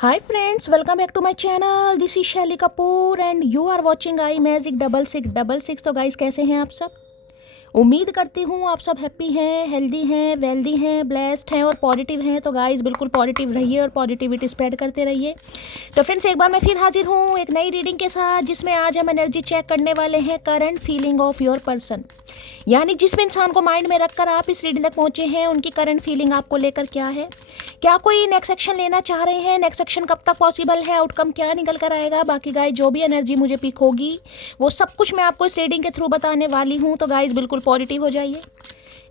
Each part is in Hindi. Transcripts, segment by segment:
Hi friends, welcome back to my channel. This is Shelly Kapoor and you are watching I Magic 6666। तो गाइस कैसे हैं आप सब? उम्मीद करती हूँ आप सब हैप्पी हैं, हेल्दी हैं, वेल्दी हैं, ब्लेस्ड हैं और पॉजिटिव हैं। तो गाइस बिल्कुल पॉजिटिव रहिए और पॉजिटिविटी स्प्रेड करते रहिए। तो फ्रेंड्स एक बार मैं फिर हाजिर हूँ एक नई रीडिंग के साथ, जिसमें आज हम एनर्जी चेक करने वाले हैं current feeling of your person. यानी जिस भी इंसान को माइंड में रखकर आप इस रीडिंग तक पहुंचे हैं, उनकी करंट फीलिंग आपको लेकर क्या है, क्या कोई नेक्स्ट एक्शन लेना चाह रहे हैं, नेक्स्ट एक्शन कब तक पॉसिबल है, आउटकम क्या निकल कर आएगा। बाकी गाइस जो भी एनर्जी मुझे पिक होगी वो सब कुछ मैं आपको इस रीडिंग के थ्रू बताने वाली हूँ। तो गाइस बिल्कुल पॉजिटिव हो जाइए।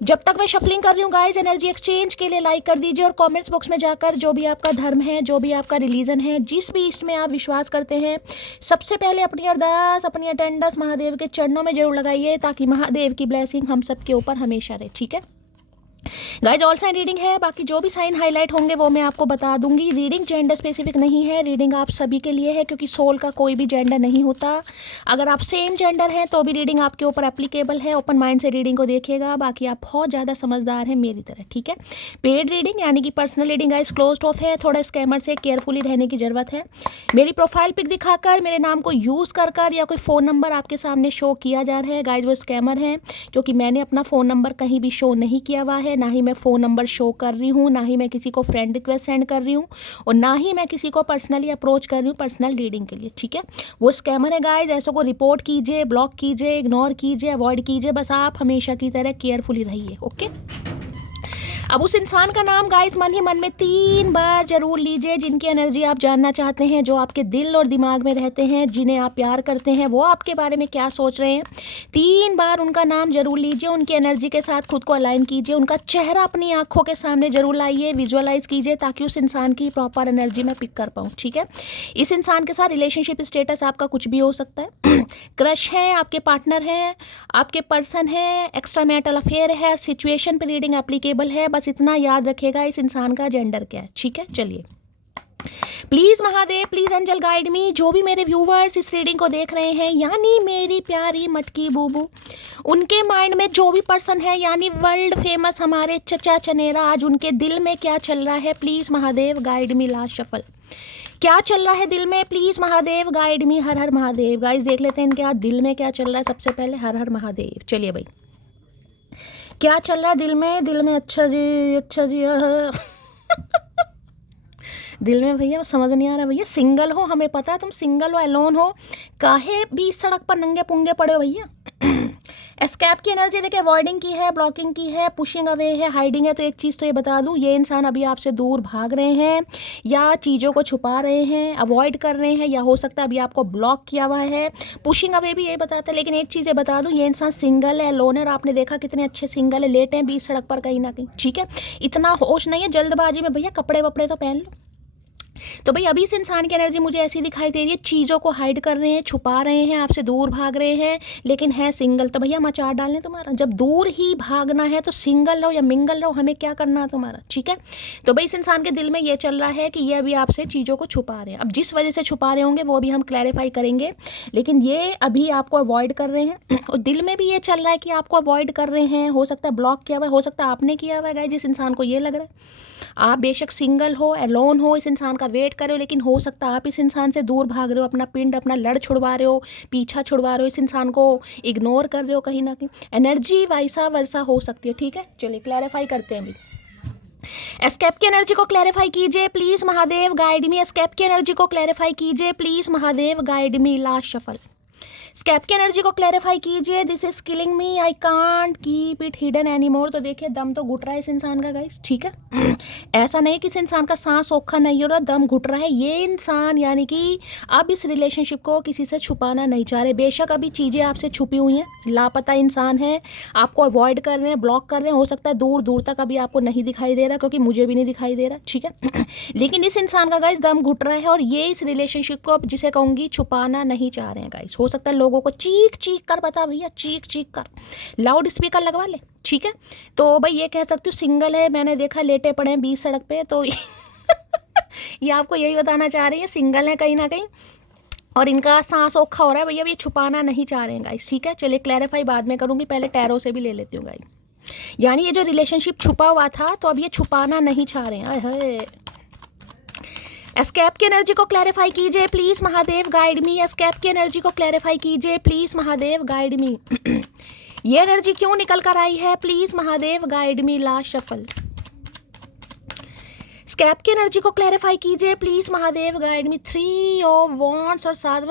जब तक मैं शफलिंग कर रही हूँ गाइस, एनर्जी एक्सचेंज के लिए लाइक कर दीजिए और कमेंट्स बॉक्स में जाकर जो भी आपका धर्म है, जो भी आपका रिलीजन है, जिस भी इसमें आप विश्वास करते हैं, सबसे पहले अपनी अरदास, अपनी अटेंडेंस महादेव के चरणों में जरूर लगाइए, ताकि महादेव की ब्लेसिंग हम सबके ऊपर हमेशा रहे। ठीक है गाइज, ऑल साइन रीडिंग है। बाकी जो भी साइन हाईलाइट होंगे वो मैं आपको बता दूंगी। रीडिंग जेंडर स्पेसिफिक नहीं है, रीडिंग आप सभी के लिए है, क्योंकि सोल का कोई भी जेंडर नहीं होता। अगर आप सेम जेंडर हैं तो भी रीडिंग आपके ऊपर एप्लीकेबल है। ओपन माइंड से रीडिंग को देखिएगा। बाकी आप बहुत ज़्यादा समझदार हैं मेरी तरह। ठीक है, पेड रीडिंग यानी कि personal reading guys closed of है। थोड़ा स्कैमर से केयरफुली रहने की ज़रूरत है। मेरी प्रोफाइल पिक दिखाकर मेरे नाम को यूज़ कर या कोई फ़ोन नंबर आपके सामने शो किया जा रहा है गाइज, वो स्कैमर है, क्योंकि मैंने अपना फ़ोन नंबर कहीं भी शो नहीं किया हुआ है। ना ही मैं फ़ोन नंबर शो कर रही हूँ, ना ही मैं किसी को फ्रेंड रिक्वेस्ट सेंड कर रही हूँ, और ना ही मैं किसी को पर्सनली अप्रोच कर रही हूँ पर्सनल रीडिंग के लिए। ठीक है, वो स्कैमर है गाइज। ऐसों को रिपोर्ट कीजिए, ब्लॉक कीजिए, इग्नोर कीजिए, अवॉइड कीजिए। बस आप हमेशा की तरह केयरफुली रहिए। ओके, अब उस इंसान का नाम गाइस मन ही मन में 3 बार जरूर लीजिए, जिनकी एनर्जी आप जानना चाहते हैं, जो आपके दिल और दिमाग में रहते हैं, जिन्हें आप प्यार करते हैं, वो आपके बारे में क्या सोच रहे हैं। 3 बार उनका नाम जरूर लीजिए, उनकी एनर्जी के साथ खुद को अलाइन कीजिए, उनका चेहरा अपनी आंखों के सामने जरूर लाइए, विजुअलाइज कीजिए, ताकि उस इंसान की प्रॉपर एनर्जी में पिक कर पाऊँ। ठीक है, इस इंसान के साथ रिलेशनशिप स्टेटस आपका कुछ भी हो सकता है। क्रश है, आपके पार्टनर है, आपके पर्सन है, एक्स्ट्रा मैरिटल अफेयर है, सिचुएशन पर रीडिंग एप्लीकेबल है। बस इतना याद रखेगा इस इंसान का जेंडर क्या है। ठीक है, चलिए please Mahadev, please angel guide me. जो भी मेरे व्यूवर्स इस रीडिंग को देख रहे हैं, यानी मेरी प्यारी मटकी बूबू, उनके माइंड में जो भी पर्सन है, यानी वर्ल्ड फेमस हमारे चचा चनेरा, आज उनके दिल में क्या चल रहा है, please Mahadev guide me. Last shuffle, क्या चल रहा है दिल में, please Mahadev guide me. Her her Mahadev. Guys देख लेते हैं इनके आज दिल में क्या चल रहा है। सबसे पहले हर हर महादेव। चलिए भाई, क्या चल रहा है दिल में? दिल में अच्छा जी, अच्छा जी। दिल में भैया समझ नहीं आ रहा। भैया सिंगल हो, हमें पता है तुम सिंगल हो, एलोन हो, काहे बीच सड़क पर नंगे पुंगे पड़े हो भैया। एस्केप की एनर्जी देखिए, अवॉइडिंग की है, ब्लॉकिंग की है, पुशिंग अवे है, हाइडिंग है। तो एक चीज़ तो ये बता दूं, ये इंसान अभी आपसे दूर भाग रहे हैं, या चीज़ों को छुपा रहे हैं, अवॉइड कर रहे हैं, या हो सकता है अभी आपको ब्लॉक किया हुआ है। पुशिंग अवे भी ये बताता है। लेकिन एक चीज़ ये बता दूं, ये इंसान सिंगल है, लोनर। आपने देखा कितने अच्छे सिंगल है, लेटे हैं बीच सड़क पर कहीं ना कहीं। ठीक है, इतना होश नहीं है जल्दबाजी में भैया, कपड़े वपड़े तो पहन लो। तो भाई अभी इस इंसान की एनर्जी मुझे ऐसी दिखाई दे रही है, चीज़ों को हाइड कर रहे हैं, छुपा रहे हैं, आपसे दूर भाग रहे हैं, लेकिन है सिंगल। तो भैया मचार डालने तुम्हारा, जब दूर ही भागना है तो सिंगल रहो या मिंगल रहो, हमें क्या करना है तुम्हारा। ठीक है, तो भाई इस इंसान के दिल में ये चल रहा है कि ये अभी आपसे चीज़ों को छुपा रहे हैं। अब जिस वजह से छुपा रहे होंगे वो अभी हम क्लैरिफाई करेंगे, लेकिन ये अभी आपको अवॉइड कर रहे हैं। और दिल में भी ये चल रहा है कि आपको अवॉइड कर रहे हैं। हो सकता है ब्लॉक किया हुआ है, हो सकता है आपने किया हुआ है गाइस, जिस इंसान को ये लग रहा है। आप बेशक सिंगल हो, एलोन हो, इस इंसान का वेट कर रहे हो, लेकिन हो सकता है आप इस इंसान से दूर भाग रहे हो, अपना पिंड अपना लड़ छुड़वा रहे हो, पीछा छुड़वा रहे हो, इस इंसान को इग्नोर कर रहे हो कहीं ना कहीं। एनर्जी वैसा वर्सा हो सकती है। ठीक है, चलिए क्लैरिफाई करते हैं अभी। एस्केप की एनर्जी को क्लैरिफाई कीजिए please Mahadev guide me. Escape की एनर्जी को क्लैरिफाई कीजिए please Mahadev guide me. Last shuffle, escape की एनर्जी को क्लैरिफाई कीजिए। This is killing me, I can't keep it hidden any more. तो देखिए दम तो घुट रहा है इस इंसान का गाइस। ठीक है, ऐसा नहीं कि इस इंसान का सांस औखा नहीं हो रहा, दम घुट रहा है। ये इंसान यानी कि अब इस रिलेशनशिप को किसी से छुपाना नहीं चाह रहे। बेशक अभी चीज़ें आपसे छुपी हुई हैं, लापता इंसान है, आपको अवॉइड कर रहे हैं, ब्लॉक कर रहे हैं। हो सकता है दूर दूर तक अभी आपको नहीं दिखाई दे रहा, क्योंकि मुझे भी नहीं दिखाई दे रहा। ठीक है, लेकिन इस इंसान का गाइस दम घुट रहा है, और ये इस रिलेशनशिप को, जिसे कहूँगी, छुपाना नहीं चाह रहे हैं गाइस। हो सकता है लोगों को चीख चीख कर बता, भैया चीख चीख कर, लाउड स्पीकर लगवा ले। ठीक है, तो भाई ये कह सकती हूँ सिंगल है, मैंने देखा लेटे पड़े हैं बीच सड़क पे, तो ये आपको यही बताना चाह रही है, सिंगल है कहीं ना कहीं, और इनका सांस औखा हो रहा है भैया, ये छुपाना नहीं चाह रहे हैं गाइस। ठीक है, चलिए क्लैरिफाई बाद में करूँगी, पहले टैरो से भी ले लेती हूँ गाइस। यानी ये जो रिलेशनशिप छुपा हुआ था, तो अब ये छुपाना नहीं चाह रहे हैं। एस्केप की एनर्जी को क्लैरिफाई कीजिए please Mahadev, guide me. Escape की एनर्जी को क्लैरिफाई कीजिए प्लीज महादेव, गाइड मी। ये एनर्जी क्यों निकल कर आई है, please Mahadev guide me. Last shuffle. Escape की एनर्जी को क्लैरिफाई कीजिए please Mahadev, guide me. 3 of wands और 7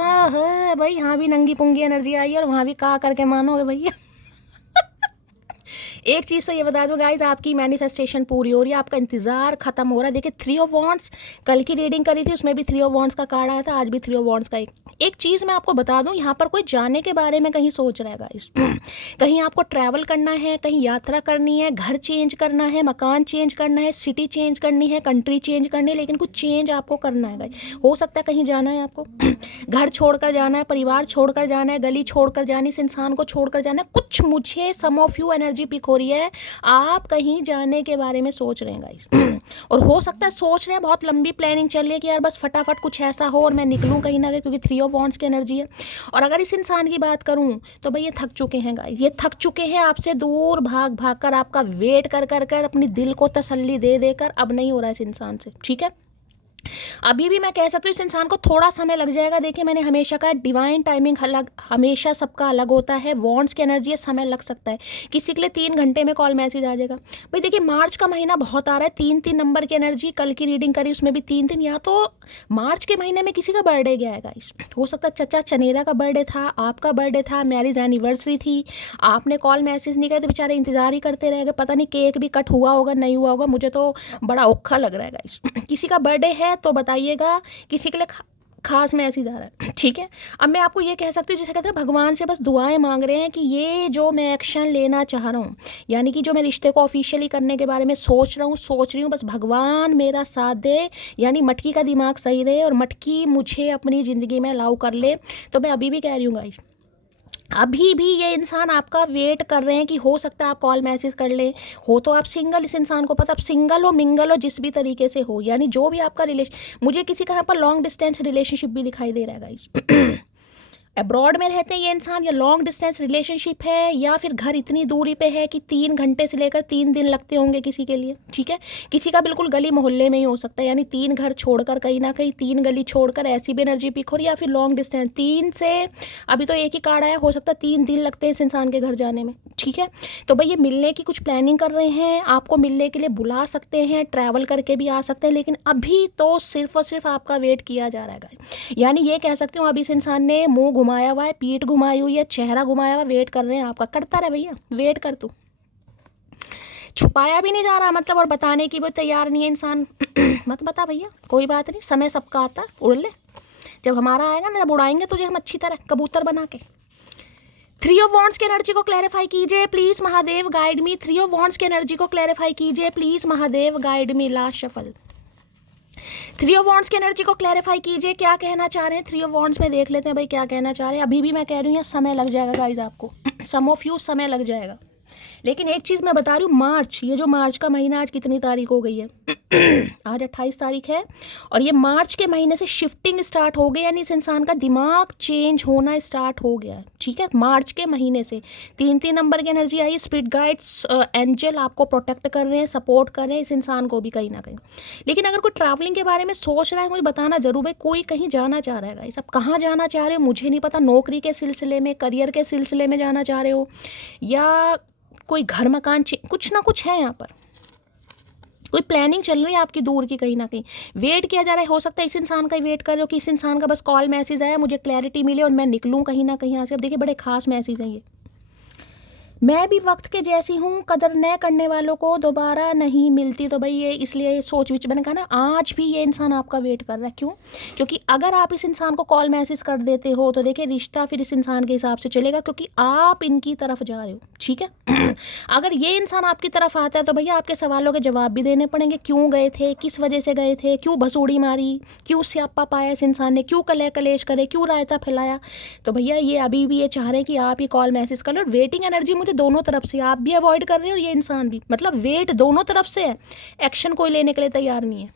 भाई यहाँ भी नंगी पुंगी एनर्जी आई है और वहाँ भी का करके मानोगे भैया। एक चीज़ तो ये बता दूं गाइज, आपकी मैनिफेस्टेशन पूरी हो रही है, आपका इंतजार खत्म हो रहा है। देखिए 3 ऑफ वॉन्ड्स, कल की रीडिंग करी थी उसमें भी 3 ऑफ वॉन्ड्स का कार्ड आया था, आज भी 3 ऑफ वॉन्ड्स का। एक चीज़ मैं आपको बता दूं, यहाँ पर कोई जाने के बारे में कहीं सोच रहा है गाइज। कहीं आपको ट्रैवल करना है, कहीं यात्रा करनी है, घर चेंज करना है, मकान चेंज करना है, सिटी चेंज करनी है, कंट्री चेंज करनी है, लेकिन कुछ चेंज आपको करना है गाइज। हो सकता है कहीं जाना है आपको, घर छोड़कर जाना है, परिवार छोड़कर जाना है, गली छोड़कर जानी, इस इंसान को छोड़कर जाना है, कुछ मुझे सम ऑफ यू एनर्जी पिक हो रही है। आप कहीं जाने के बारे में सोच रहे हैं गाइस, और हो सकता है सोच रहे हैं, बहुत लंबी प्लानिंग चल रही है कि यार बस फटाफट कुछ ऐसा हो और मैं निकलूं कहीं ना कहीं, क्योंकि 3 ऑफ वॉन्ड्स की एनर्जी है। और अगर इस इंसान की बात करूं तो भाई ये थक चुके हैं गाइस, ये थक चुके हैं आपसे दूर भाग भाग कर, आपका वेट कर कर कर, अपनी दिल को तसल्ली दे देकर। अब नहीं हो रहा है इस इंसान से, ठीक है। अभी भी मैं कह सकती हूँ इस इंसान को थोड़ा समय लग जाएगा। देखिए मैंने हमेशा कहा डिवाइन टाइमिंग अलग, हमेशा सबका अलग होता है। वॉन्ड्स की एनर्जी है, समय लग सकता है, किसी के लिए 3 घंटे में कॉल मैसेज आ जाएगा। भाई देखिए मार्च का महीना बहुत आ रहा है, 3-3 नंबर की एनर्जी, कल की रीडिंग करी उसमें भी 3-3। या तो मार्च के महीने में किसी का बर्थडे गया है गाइस, हो सकता है चचा चनेरा का बर्थडे था, आपका बर्थडे था, मैरिज एनिवर्सरी थी, आपने कॉल मैसेज नहीं किया तो बेचारे इंतजार ही करते रह गए। पता नहीं केक भी कट हुआ होगा नहीं हुआ होगा, मुझे तो बड़ा औखा लग रहा है गाइस। किसी का बर्थडे है तो बताइएगा, किसी के लिए खास मैसेज आ रहा है, ठीक है। अब मैं आपको ये कह सकती हूँ, जैसे कहते हैं भगवान से बस दुआएं मांग रहे हैं कि ये जो मैं एक्शन लेना चाह रहा हूँ, यानी कि जो मैं रिश्ते को ऑफिशियली करने के बारे में सोच रही हूँ, बस भगवान मेरा साथ दे, यानी मटकी का दिमाग सही रहे और मटकी मुझे अपनी ज़िंदगी में अलाउ कर ले। तो मैं अभी भी कह रही हूँ गाइस, अभी भी ये इंसान आपका वेट कर रहे हैं कि हो सकता है आप कॉल मैसेज कर लें। हो तो आप सिंगल, इस इंसान को पता, आप सिंगल हो मिंगल हो जिस भी तरीके से हो, यानी जो भी आपका रिलेशन, मुझे किसी का यहाँ पर लॉन्ग डिस्टेंस रिलेशनशिप भी दिखाई दे रहा है गाइस। अब्रॉड में रहते हैं ये इंसान, या लॉन्ग डिस्टेंस रिलेशनशिप है, या फिर घर इतनी दूरी पे है कि 3 घंटे से लेकर 3 दिन लगते होंगे किसी के लिए, ठीक है। किसी का बिल्कुल गली मोहल्ले में ही हो सकता है, यानी 3 घर छोड़कर, कहीं ना कहीं 3 गली छोड़कर, ऐसी भी एनर्जी पिक हो रही है। या फिर लॉन्ग डिस्टेंस 3 से, अभी तो एक ही कार्ड आया, हो सकता है 3 दिन लगते हैं इस इंसान के घर जाने में, ठीक है। तो भाई ये मिलने की कुछ प्लानिंग कर रहे हैं, आपको मिलने के लिए बुला सकते हैं, ट्रैवल करके भी आ सकते हैं, लेकिन अभी तो सिर्फ और सिर्फ आपका वेट किया जा रहा है। यानी ये कह सकती हूँ, अभी इस इंसान ने मुंह घुमाया हुआ है, पीठ घुमाई हुई है, चेहरा घुमाया हुआ, वेट कर रहे हैं आपका। करता रहे भैया, वेट कर तू, छुपाया भी नहीं जा रहा मतलब, और बताने की भी तैयार नहीं है इंसान। मत बता भैया, कोई बात नहीं, समय सबका आता, उड़ ले। जब हमारा आएगा ना, जब उड़ाएंगे तुझे हम अच्छी तरह कबूतर बना के। 3 ऑफ वॉन्ड्स की एनर्जी को क्लैरिफाई कीजिए please Mahadev, guide me. 3 of wands की एनर्जी को क्लैरिफाई कीजिए please Mahadev, guide me. Last shuffle. 3 of wands की एनर्जी को क्लैरिफाई कीजिए, क्या कहना चाह रहे हैं 3 ऑफ वॉन्ड्स में, देख लेते हैं भाई क्या कहना चाह रहे हैं। अभी भी मैं कह रही हूँ समय लग जाएगा गाइज आपको, सम ऑफ यू समय लग जाएगा। लेकिन एक चीज़ मैं बता रही हूँ, मार्च, ये जो मार्च का महीना, आज कितनी तारीख हो गई है? आज 28 तारीख है, और ये मार्च के महीने से शिफ्टिंग स्टार्ट हो गई, यानी इस इंसान का दिमाग चेंज होना स्टार्ट हो गया है, ठीक है। मार्च के महीने से 3-3 नंबर की एनर्जी आई, स्पिरिट गाइड्स, एंजल आपको प्रोटेक्ट कर रहे हैं, सपोर्ट कर रहे हैं इस इंसान को भी कहीं ना कहीं। लेकिन अगर कोई ट्रैवलिंग के बारे में सोच रहा है, मुझे बताना जरूर है, कोई कहीं जाना चाह रहा है गाइस। अब कहाँ जाना चाह रहे हो मुझे नहीं पता, नौकरी के सिलसिले में, करियर के सिलसिले में जाना चाह रहे हो, या कोई घर मकान, कुछ ना कुछ है यहाँ पर, कोई प्लानिंग चल रही है आपकी दूर की, कहीं ना कहीं वेट किया जा रहा है। हो सकता है इस इंसान का वेट कर रहे हो कि इस इंसान का बस कॉल मैसेज आया, मुझे क्लैरिटी मिले और मैं निकलूं कहीं ना कहीं यहाँ से। अब देखिए बड़े खास मैसेज हैं ये, मैं भी वक्त के जैसी हूँ, कदर न करने वालों को दोबारा नहीं मिलती। तो भाई ये इसलिए सोच विच मैंने कहा ना, आज भी ये इंसान आपका वेट कर रहा है। क्यों? क्योंकि अगर आप इस इंसान को कॉल मैसेज कर देते हो तो देखिए रिश्ता फिर इस इंसान के हिसाब से चलेगा, क्योंकि आप इनकी तरफ जा रहे हो, ठीक है। अगर ये इंसान आपकी तरफ आता है तो भैया आपके सवालों के जवाब भी देने पड़ेंगे, क्यों गए थे, किस वजह से गए थे, क्यों भसूड़ी मारी, क्यों स्यापा पाया इस इंसान ने, क्यों कलेह कलेश करे, क्यों रायता फैलाया। तो भैया ये अभी भी ये चाह रहे हैं कि आप ही कॉल मैसेज कर लो। और वेटिंग एनर्जी मुझे दोनों तरफ से, आप भी अवॉइड कर रहे हो और ये इंसान भी, मतलब वेट दोनों तरफ से है, एक्शन कोई लेने के लिए तैयार नहीं है।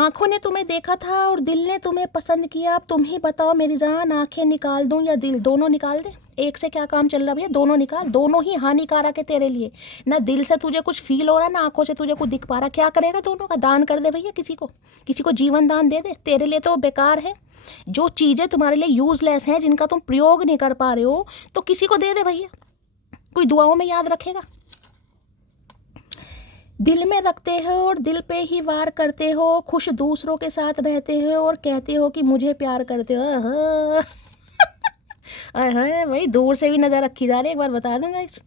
आंखों ने तुम्हें देखा था और दिल ने तुम्हें पसंद किया, अब तुम ही बताओ मेरी जान, आंखें निकाल दूं या दिल, दोनों निकाल दे? एक से क्या काम चल रहा भैया, दोनों निकाल, दोनों ही हानिकारक है तेरे लिए। ना दिल से तुझे कुछ फील हो रहा है, ना आंखों से तुझे कुछ दिख पा रहा, क्या करेगा? दोनों का दान कर दे भैया, किसी को जीवन दान दे दे, तेरे लिए तो बेकार है। जो चीज़ें तुम्हारे लिए यूजलेस हैं, जिनका तुम प्रयोग नहीं कर पा रहे हो, तो किसी को दे दे भैया, कोई दुआओं में याद रखेगा। दिल में रखते हो और दिल पे ही वार करते हो, खुश दूसरों के साथ रहते हो और कहते हो कि मुझे प्यार करते हो। अरे भाई, दूर से भी नज़र रखी जा रही है, एक बार बता दूंगा इस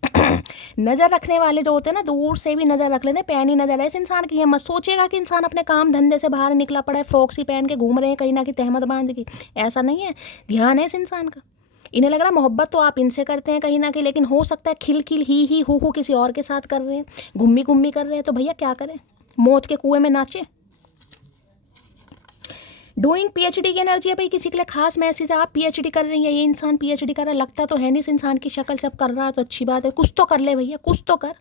नज़र रखने वाले जो होते हैं ना, दूर से भी नज़र रख लेते हैं, पैनी नज़र है इस इंसान की। ये मत सोचेगा कि इंसान अपने काम धंधे से बाहर निकला पड़ा है, फ्रॉक सी पहन के घूम रहे हैं कहीं ना कहीं तहमत बांध के, ऐसा नहीं है। ध्यान है इस इंसान का, इन्हें लग रहा है मोहब्बत तो आप इनसे करते हैं कहीं ना कहीं, लेकिन हो सकता है खिल खिल ही हु किसी और के साथ कर रहे हैं, घुम्मी घुम्मी कर रहे हैं। तो भैया क्या करें, मौत के कुएं में नाचे। डूइंग पीएचडी की एनर्जी है भाई, किसी के लिए खास मैसेज है, आप पीएचडी कर रही हैं, ये इंसान पीएचडी कर रहा है, लगता तो है नहीं इस इंसान की शक्ल से, अब कर रहा है तो अच्छी बात है। कुछ तो कर ले भैया, कुछ तो कर,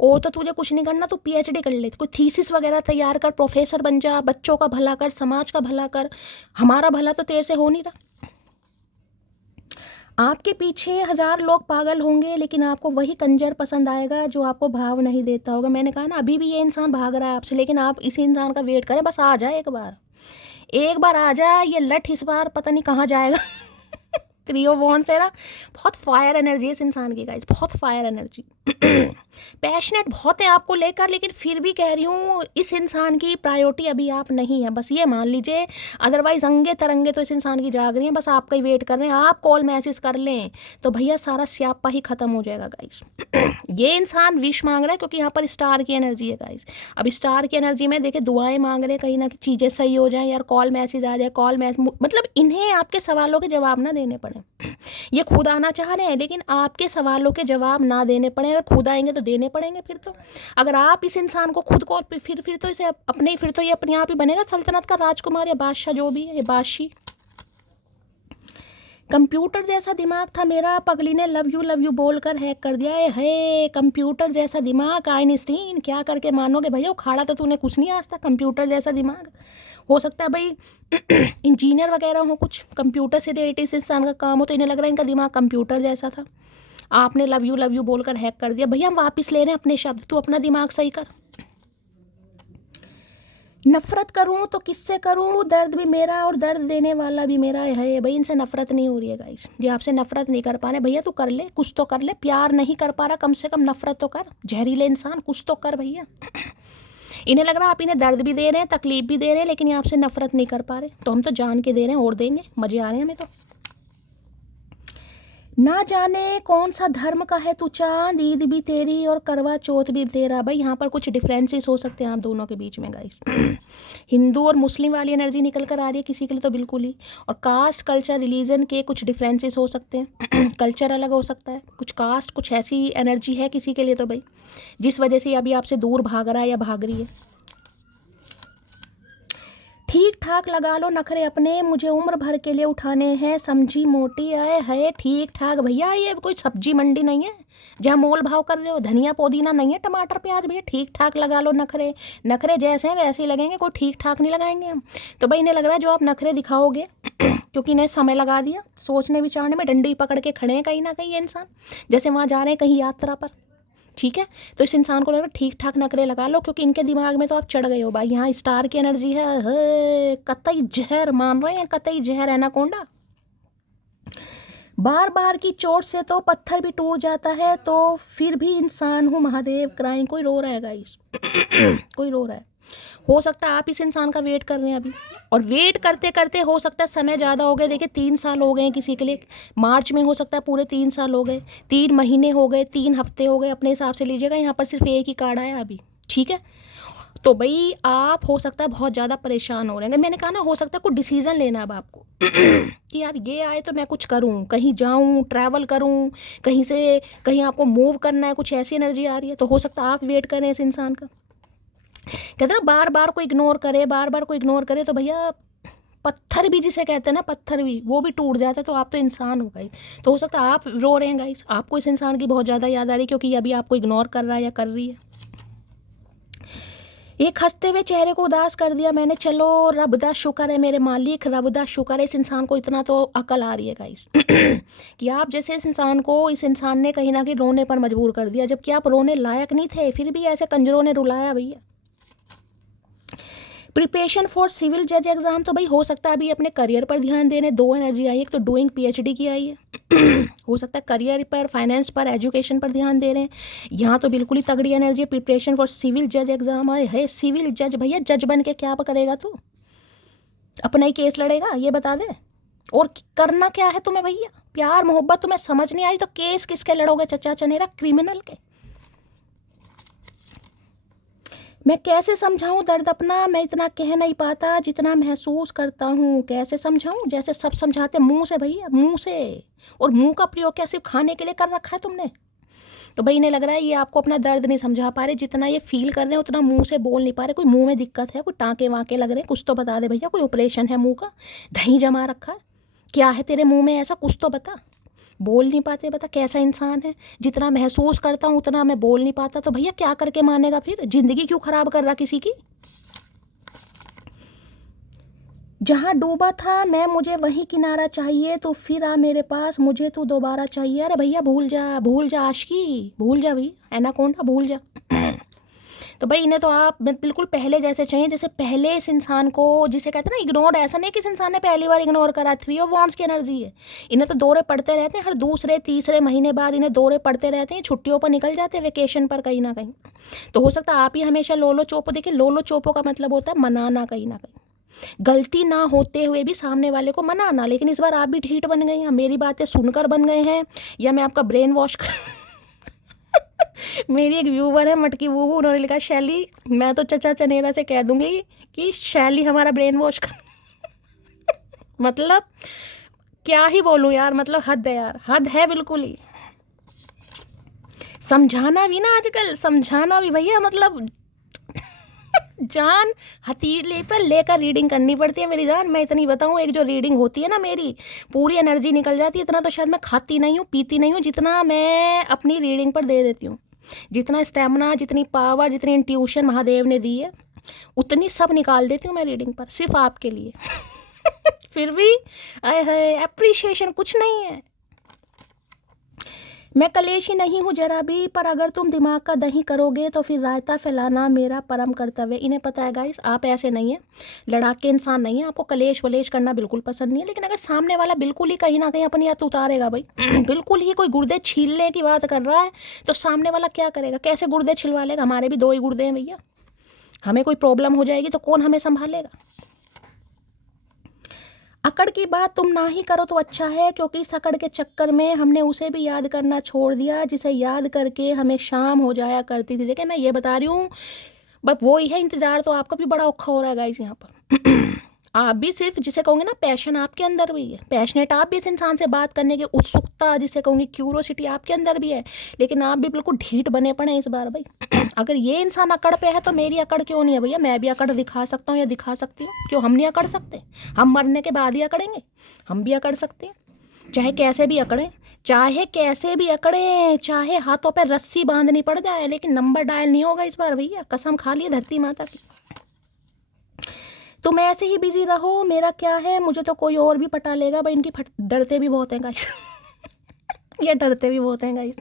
और तो तुझे कुछ नहीं करना, तू पीएचडी कर ले, कोई थीसिस वगैरह तैयार कर, प्रोफेसर बन जा, बच्चों का भला कर, समाज का भला कर। हमारा भला तो तेरे से हो नहीं रहा। आपके पीछे 1000 लोग पागल होंगे, लेकिन आपको वही कंजर पसंद आएगा जो आपको भाव नहीं देता होगा। मैंने कहा ना, अभी भी ये इंसान भाग रहा है आपसे, लेकिन आप इसी इंसान का वेट करें, बस आ जाए एक बार आ जाए ये लठ, इस बार पता नहीं कहाँ जाएगा। क्रियो बॉन्ड से ना, बहुत फायर एनर्जी है इस इंसान की गाइस, बहुत फायर एनर्जी। पैशनेट बहुत है आपको लेकर, लेकिन फिर भी कह रही हूँ इस इंसान की प्रायोरिटी अभी आप नहीं है, बस ये मान लीजिए। अदरवाइज अंगे तरंगे तो इस इंसान की जाग रही हैं, बस आपका ही वेट कर रहे हैं। आप कॉल मैसेज कर लें तो भैया सारा स्यापा ही खत्म हो जाएगा गाइस। ये इंसान विश मांग रहा है क्योंकि यहाँ पर स्टार की एनर्जी है गाइस। अब स्टार की एनर्जी में देखिए दुआएं मांग रहे हैं, कहीं ना कहीं चीज़ें सही हो जाएं यार, कॉल मैसेज आ जाए, कॉल मैसेज, मतलब इन्हें आपके सवालों के जवाब ना देने पड़े। ये खुद आना चाह रहे हैं, लेकिन आपके सवालों के जवाब ना देने पड़े। अगर खुद आएंगे तो देने पड़ेंगे फिर तो। अगर आप इस इंसान को खुद को, फिर तो इसे अपने, फिर तो ये अपने आप ही बनेगा सल्तनत का राजकुमार या बादशाह, जो भी है ये बादशाह। कंप्यूटर जैसा दिमाग था मेरा, पगली ने लव यू बोलकर हैक कर दिया है। कंप्यूटर जैसा दिमाग, आइंस्टीन, क्या करके मानोगे भैया, उखाड़ा तो तूने कुछ नहीं आज तक। कंप्यूटर जैसा दिमाग हो सकता है भाई इंजीनियर वगैरह हो, कुछ कंप्यूटर से रिलेटेड इस इंसान का काम हो, तो इन्हें लग रहा है इनका दिमाग कंप्यूटर जैसा था। आपने लव यू बोलकर हैक कर दिया। भैया हम वापस ले रहे हैं अपने शब्द, तू अपना दिमाग सही कर। नफरत करूं तो किससे करूं, दर्द भी मेरा और दर्द देने वाला भी मेरा है। भाई इनसे नफरत नहीं हो रही है गाइस, ये आपसे नफरत नहीं कर पा रहे भैया, तू कर ले, कुछ तो कर ले। प्यार नहीं कर पा रहा, कम से कम नफरत तो कर। जहरीले इंसान, कुछ तो कर भैया। इन्हें लग रहा है आप इन्हें दर्द भी दे रहे हैं, तकलीफ भी दे रहे हैं, लेकिन ये आपसे नफरत नहीं कर पा रहे, तो हम तो जान के दे रहे हैं और देंगे, मजे आ रहे हैं हमें तो। ना जाने कौन सा धर्म का है तू चांद, ईद भी तेरी और करवा चौथ भी तेरा। भाई यहाँ पर कुछ डिफरेंसेस हो सकते हैं आप दोनों के बीच में गाइस। हिंदू और मुस्लिम वाली एनर्जी निकल कर आ रही है किसी के लिए तो बिल्कुल ही, और कास्ट, कल्चर, रिलीजन के कुछ डिफरेंसेस हो सकते हैं। कल्चर अलग हो सकता है, कुछ कास्ट, कुछ ऐसी एनर्जी है किसी के लिए तो भाई, जिस वजह से अभी आपसे दूर भाग रहा है या भाग रही है। ठीक ठाक लगा लो नखरे अपने, मुझे उम्र भर के लिए उठाने हैं, समझी मोटी आए है। ठीक ठाक भैया, ये कोई सब्जी मंडी नहीं है जहाँ मोल भाव कर रहे हो, धनिया पुदीना नहीं है, टमाटर प्याज भैया। ठीक ठाक लगा लो नखरे, नखरे जैसे हैं वैसे ही लगेंगे, कोई ठीक ठाक नहीं लगाएंगे हम तो। भाई इन्हें लग रहा है जो आप नखरे दिखाओगे क्योंकि इन्हें समय लगा दिया सोचने विचारने में, डंडी पकड़ के खड़े हैं कहीं ना कहीं ये इंसान, जैसे वहाँ जा रहे हैं कहीं यात्रा पर, ठीक है। तो इस इंसान को लग रहा है ठीक ठाक नखरे लगा लो, क्योंकि इनके दिमाग में तो आप चढ़ गए हो भाई। यहाँ स्टार की एनर्जी है, कतई जहर मान रहे हैं, कतई जहर एनाकोंडा। बार बार की चोट से तो पत्थर भी टूट जाता है, तो फिर भी इंसान हूँ महादेव क्राइंग। कोई रो रहा है गाइस, कोई रो रहा है। हो सकता है आप इस इंसान का वेट कर रहे हैं अभी, और वेट करते करते हो सकता है समय ज़्यादा हो गए। देखिए 3 साल हो गए हैं किसी के लिए, मार्च में हो सकता है पूरे 3 साल हो गए, 3 महीने हो गए, 3 हफ्ते हो गए, अपने हिसाब से लीजिएगा। यहाँ पर सिर्फ एक ही कार्ड आया अभी, ठीक है। तो भाई आप हो सकता है बहुत ज़्यादा परेशान हो रहे हैं। मैंने कहा ना, हो सकता है कुछ डिसीजन लेना अब आपको कि यार ये आए तो मैं कुछ करूं, कहीं जाऊं, ट्रैवल करूं, कहीं से कहीं आपको मूव करना है, कुछ ऐसी एनर्जी आ रही है। तो हो सकता है आप वेट करें इस इंसान का। कहते ना बार बार को इग्नोर करे, बार बार को इग्नोर करे, तो भैया पत्थर भी जिसे कहते हैं ना, पत्थर भी वो भी टूट जाता है। तो आप तो इंसान हो गाइस, तो हो सकता है आप रो रहे हैं गाइस, आपको इस इंसान की बहुत ज़्यादा याद आ रही है, क्योंकि ये अभी आपको इग्नोर कर रहा है या कर रही है। एक हंसते हुए चेहरे को उदास कर दिया मैंने। चलो रब दा शुक्र है मेरे मालिक, रब दा शुक्र है इस इंसान को इतना तो अकल आ रही है गाइस कि आप जैसे इस इंसान को, इस इंसान ने कहीं ना कहीं रोने पर मजबूर कर दिया, जबकि आप रोने लायक नहीं थे, फिर भी ऐसे कंजरों ने रुलाया भैया। प्रिपरेशन फॉर सिविल जज एग्जाम, तो भाई हो सकता है अभी अपने करियर पर ध्यान देने। दो एनर्जी आई है, एक तो डूइंग पीएचडी की आई है हो सकता है करियर पर, फाइनेंस पर, एजुकेशन पर ध्यान दे रहे हैं। यहाँ तो बिल्कुल ही तगड़ी एनर्जी है। प्रिपरेशन फॉर सिविल जज एग्जाम आए है। सिविल जज भैया, जज बन के क्या करेगा तू? अपना ही केस लड़ेगा, ये बता दे। और करना क्या है तुम्हें भैया? प्यार मोहब्बत तुम्हें समझ नहीं आई तो केस किसके लड़ोगे चचा चनेरा? क्रिमिनल के। मैं कैसे समझाऊं दर्द अपना, मैं इतना कह नहीं पाता जितना महसूस करता हूँ। कैसे समझाऊं? जैसे सब समझाते मुंह से भैया, मुंह से। और मुंह का प्रयोग क्या सिर्फ खाने के लिए कर रखा है तुमने? तो भाई इन्हें लग रहा है ये आपको अपना दर्द नहीं समझा पा रहे, जितना ये फील कर रहे हैं उतना मुंह से बोल नहीं पा रहे। कोई मुंह में दिक्कत है, कोई टाँके वाँके लग रहे हैं, कुछ तो बता दे भैया। कोई ऑपरेशन है मुंह का? दही जमा रखा है? क्या है तेरे मुंह में ऐसा? कुछ तो बता। बोल नहीं पाते, बता कैसा इंसान है? जितना महसूस करता हूँ उतना मैं बोल नहीं पाता, तो भैया क्या करके मानेगा फिर? जिंदगी क्यों खराब कर रहा किसी की? जहाँ डूबा था मैं, मुझे वहीं किनारा चाहिए, तो फिर आ मेरे पास, मुझे तू दोबारा चाहिए। अरे भैया भूल जा, भूल जा आशिकी, भूल जा भैया, एनाकोंडा भूल जा तो भाई इन्हें तो आप बिल्कुल पहले जैसे चाहिए, जैसे पहले इस इंसान को, जिसे कहते हैं ना इग्नोर्ड। ऐसा नहीं कि इस इंसान ने पहली बार इग्नोर करा। 3 ऑफ वांड्स की एनर्जी है। इन्हें तो दौरे पड़ते रहते हैं, हर दूसरे तीसरे महीने बाद इन्हें दौरे पड़ते रहते हैं। छुट्टियों पर निकल जाते हैं, वेकेशन पर कहीं ना कहीं। तो हो सकता है आप ही हमेशा लोलो चोपो। देखिए लोलो चोपो का मतलब होता है मनाना, कहीं ना कहीं गलती ना होते हुए भी सामने वाले को मनाना। लेकिन इस बार आप भी ढीठ बन गए हैं, मेरी बातें सुनकर बन गए हैं, या मैं आपका ब्रेन वॉश मेरी एक व्यूवर है मटकी वो, उन्होंने लिखा शैली, मैं तो चचा चनेरा से कह दूंगी कि शैली हमारा ब्रेन वॉश कर मतलब क्या ही बोलूं यार, मतलब हद है यार, हद है बिल्कुल ही। समझाना भी ना आजकल, समझाना भी भैया मतलब जान हथेली पर लेकर रीडिंग करनी पड़ती है मेरी जान। मैं इतनी बताऊं, एक जो रीडिंग होती है ना मेरी, पूरी एनर्जी निकल जाती है। इतना तो शायद मैं खाती नहीं हूँ, पीती नहीं हूँ, जितना मैं अपनी रीडिंग पर दे देती हूँ। जितना स्टेमिना, जितनी पावर, जितनी इंट्यूशन महादेव ने दी है, उतनी सब निकाल देती हूँ मैं रीडिंग पर, सिर्फ आपके लिए फिर भी आए है अप्रिशिएशन कुछ नहीं है। मैं कलेशी नहीं हूँ जरा भी, पर अगर तुम दिमाग का दही करोगे तो फिर रायता फैलाना मेरा परम कर्तव्य। इन्हें पता है गाइस, आप ऐसे नहीं है, लड़ाके इंसान नहीं है, आपको कलेश वलेश करना बिल्कुल पसंद नहीं है। लेकिन अगर सामने वाला बिल्कुल ही कहीं ना कहीं अपनी हाथ उतारेगा भाई बिल्कुल ही कोई गुर्दे छीलने की बात कर रहा है, तो सामने वाला क्या करेगा? कैसे गुर्दे छिलवा लेगा? हमारे भी 2 ही गुर्दे हैं भैया, हमें कोई प्रॉब्लम हो जाएगी तो कौन हमें संभालेगा? अकड़ की बात तुम ना ही करो तो अच्छा है, क्योंकि इस अकड़ के चक्कर में हमने उसे भी याद करना छोड़ दिया जिसे याद करके हमें शाम हो जाया करती थी। देखिए मैं ये बता रही हूँ, बस वो ही है, इंतज़ार तो आपका भी बड़ा औखा हो रहा है गाइस यहाँ पर आप भी सिर्फ, जिसे कहूँगे ना पैशन आपके अंदर भी है, पैशनेट आप भी इस इंसान से बात करने की उत्सुकता, जिसे कहूँगी क्यूरोसिटी आपके अंदर भी है, लेकिन आप भी बिल्कुल ढीठ बने पड़े इस बार भाई अगर ये इंसान अकड़ पे है तो मेरी अकड़ क्यों नहीं है भैया? मैं भी अकड़ दिखा सकता हूँ या दिखा सकती हूँ, क्यों हम नहीं अकड़ सकते? हम मरने के बाद ही अकड़ेंगे, हम भी अकड़ सकते हैं, चाहे कैसे भी अकड़ें, चाहे कैसे भी अकड़ें, चाहे हाथों पर रस्सी बांधनी पड़ जाए, लेकिन नंबर डायल नहीं होगा इस बार भैया, कसम खा ली धरती माता की। तुम ऐसे ही बिजी रहो, मेरा क्या है, मुझे तो कोई और भी पटा लेगा भाई। इनकी डरते भी बहुत हैं गाइस ये डरते भी बहुत हैं गाइस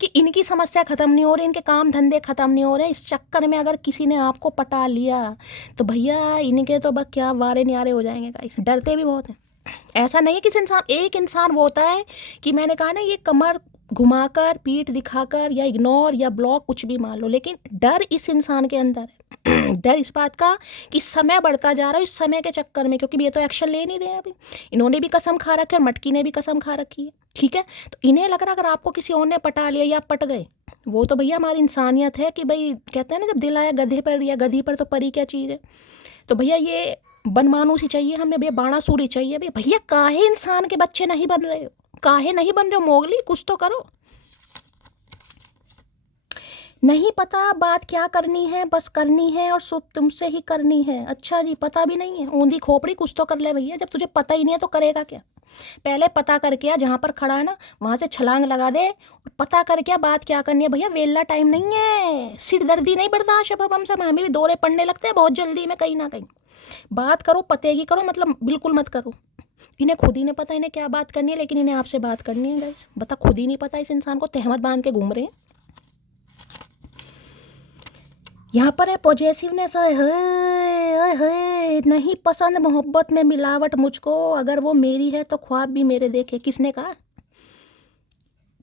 कि इनकी समस्या ख़त्म नहीं हो रही, इनके काम धंधे ख़त्म नहीं हो रहे। इस चक्कर में अगर किसी ने आपको पटा लिया तो भैया इनके तो बस क्या वारे न्यारे हो जाएंगे गाइस। डरते भी बहुत हैं। ऐसा नहीं है कि एक इंसान वो होता है कि मैंने कहा ना, ये कमर घुमाकर, पीठ दिखाकर, या इग्नोर या ब्लॉक कुछ भी मान लो, लेकिन डर इस इंसान के अंदर है डर इस बात का कि समय बढ़ता जा रहा है, इस समय के चक्कर में, क्योंकि ये तो एक्शन ले नहीं रहे हैं अभी। इन्होंने भी कसम खा रखी है और मटकी ने भी कसम खा रखी है, ठीक है। तो इन्हें लग रहा अगर आपको किसी और ने पटा लिया या पट गए, वो तो भैया हमारी इंसानियत है कि भाई कहते हैं ना, जब दिल आया गधे पर या गधी पर तो परी क्या चीज़ है। तो भैया ये बनमानूस ही चाहिए हमें भैया, बाणासुर ही चाहिए भैया। काहे इंसान के बच्चे नहीं बन रहे हो? काहे नहीं बन रहे हो मोगली? कुछ तो करो। नहीं पता बात क्या करनी है, बस करनी है और सब तुमसे ही करनी है। अच्छा जी, पता भी नहीं है, ऊंधी खोपड़ी, कुछ तो कर ले भैया। जब तुझे पता ही नहीं है तो करेगा क्या? पहले पता करके आ, जहाँ पर खड़ा है ना वहाँ से छलांग लगा दे और पता करके आ बात क्या करनी है। भैया वेला टाइम नहीं है, सिरदर्दी नहीं बर्दाश्त अब हम सब, हमें भी दौरे पड़ने लगते हैं बहुत जल्दी में कहीं ना कहीं। बात करो पते की करो, मतलब बिल्कुल मत करो। इन्हें खुद ही नहीं पता इन्हें क्या बात करनी है, लेकिन इन्हें आपसे बात करनी है गाइस। बता, खुद ही नहीं पता इस इंसान को, तहमत बांध के घूम रहे हैं। यहाँ पर है पॉजेसिवनेस, है नहीं पसंद मोहब्बत में मिलावट मुझको, अगर वो मेरी है तो ख्वाब भी मेरे देखे। किसने कहा?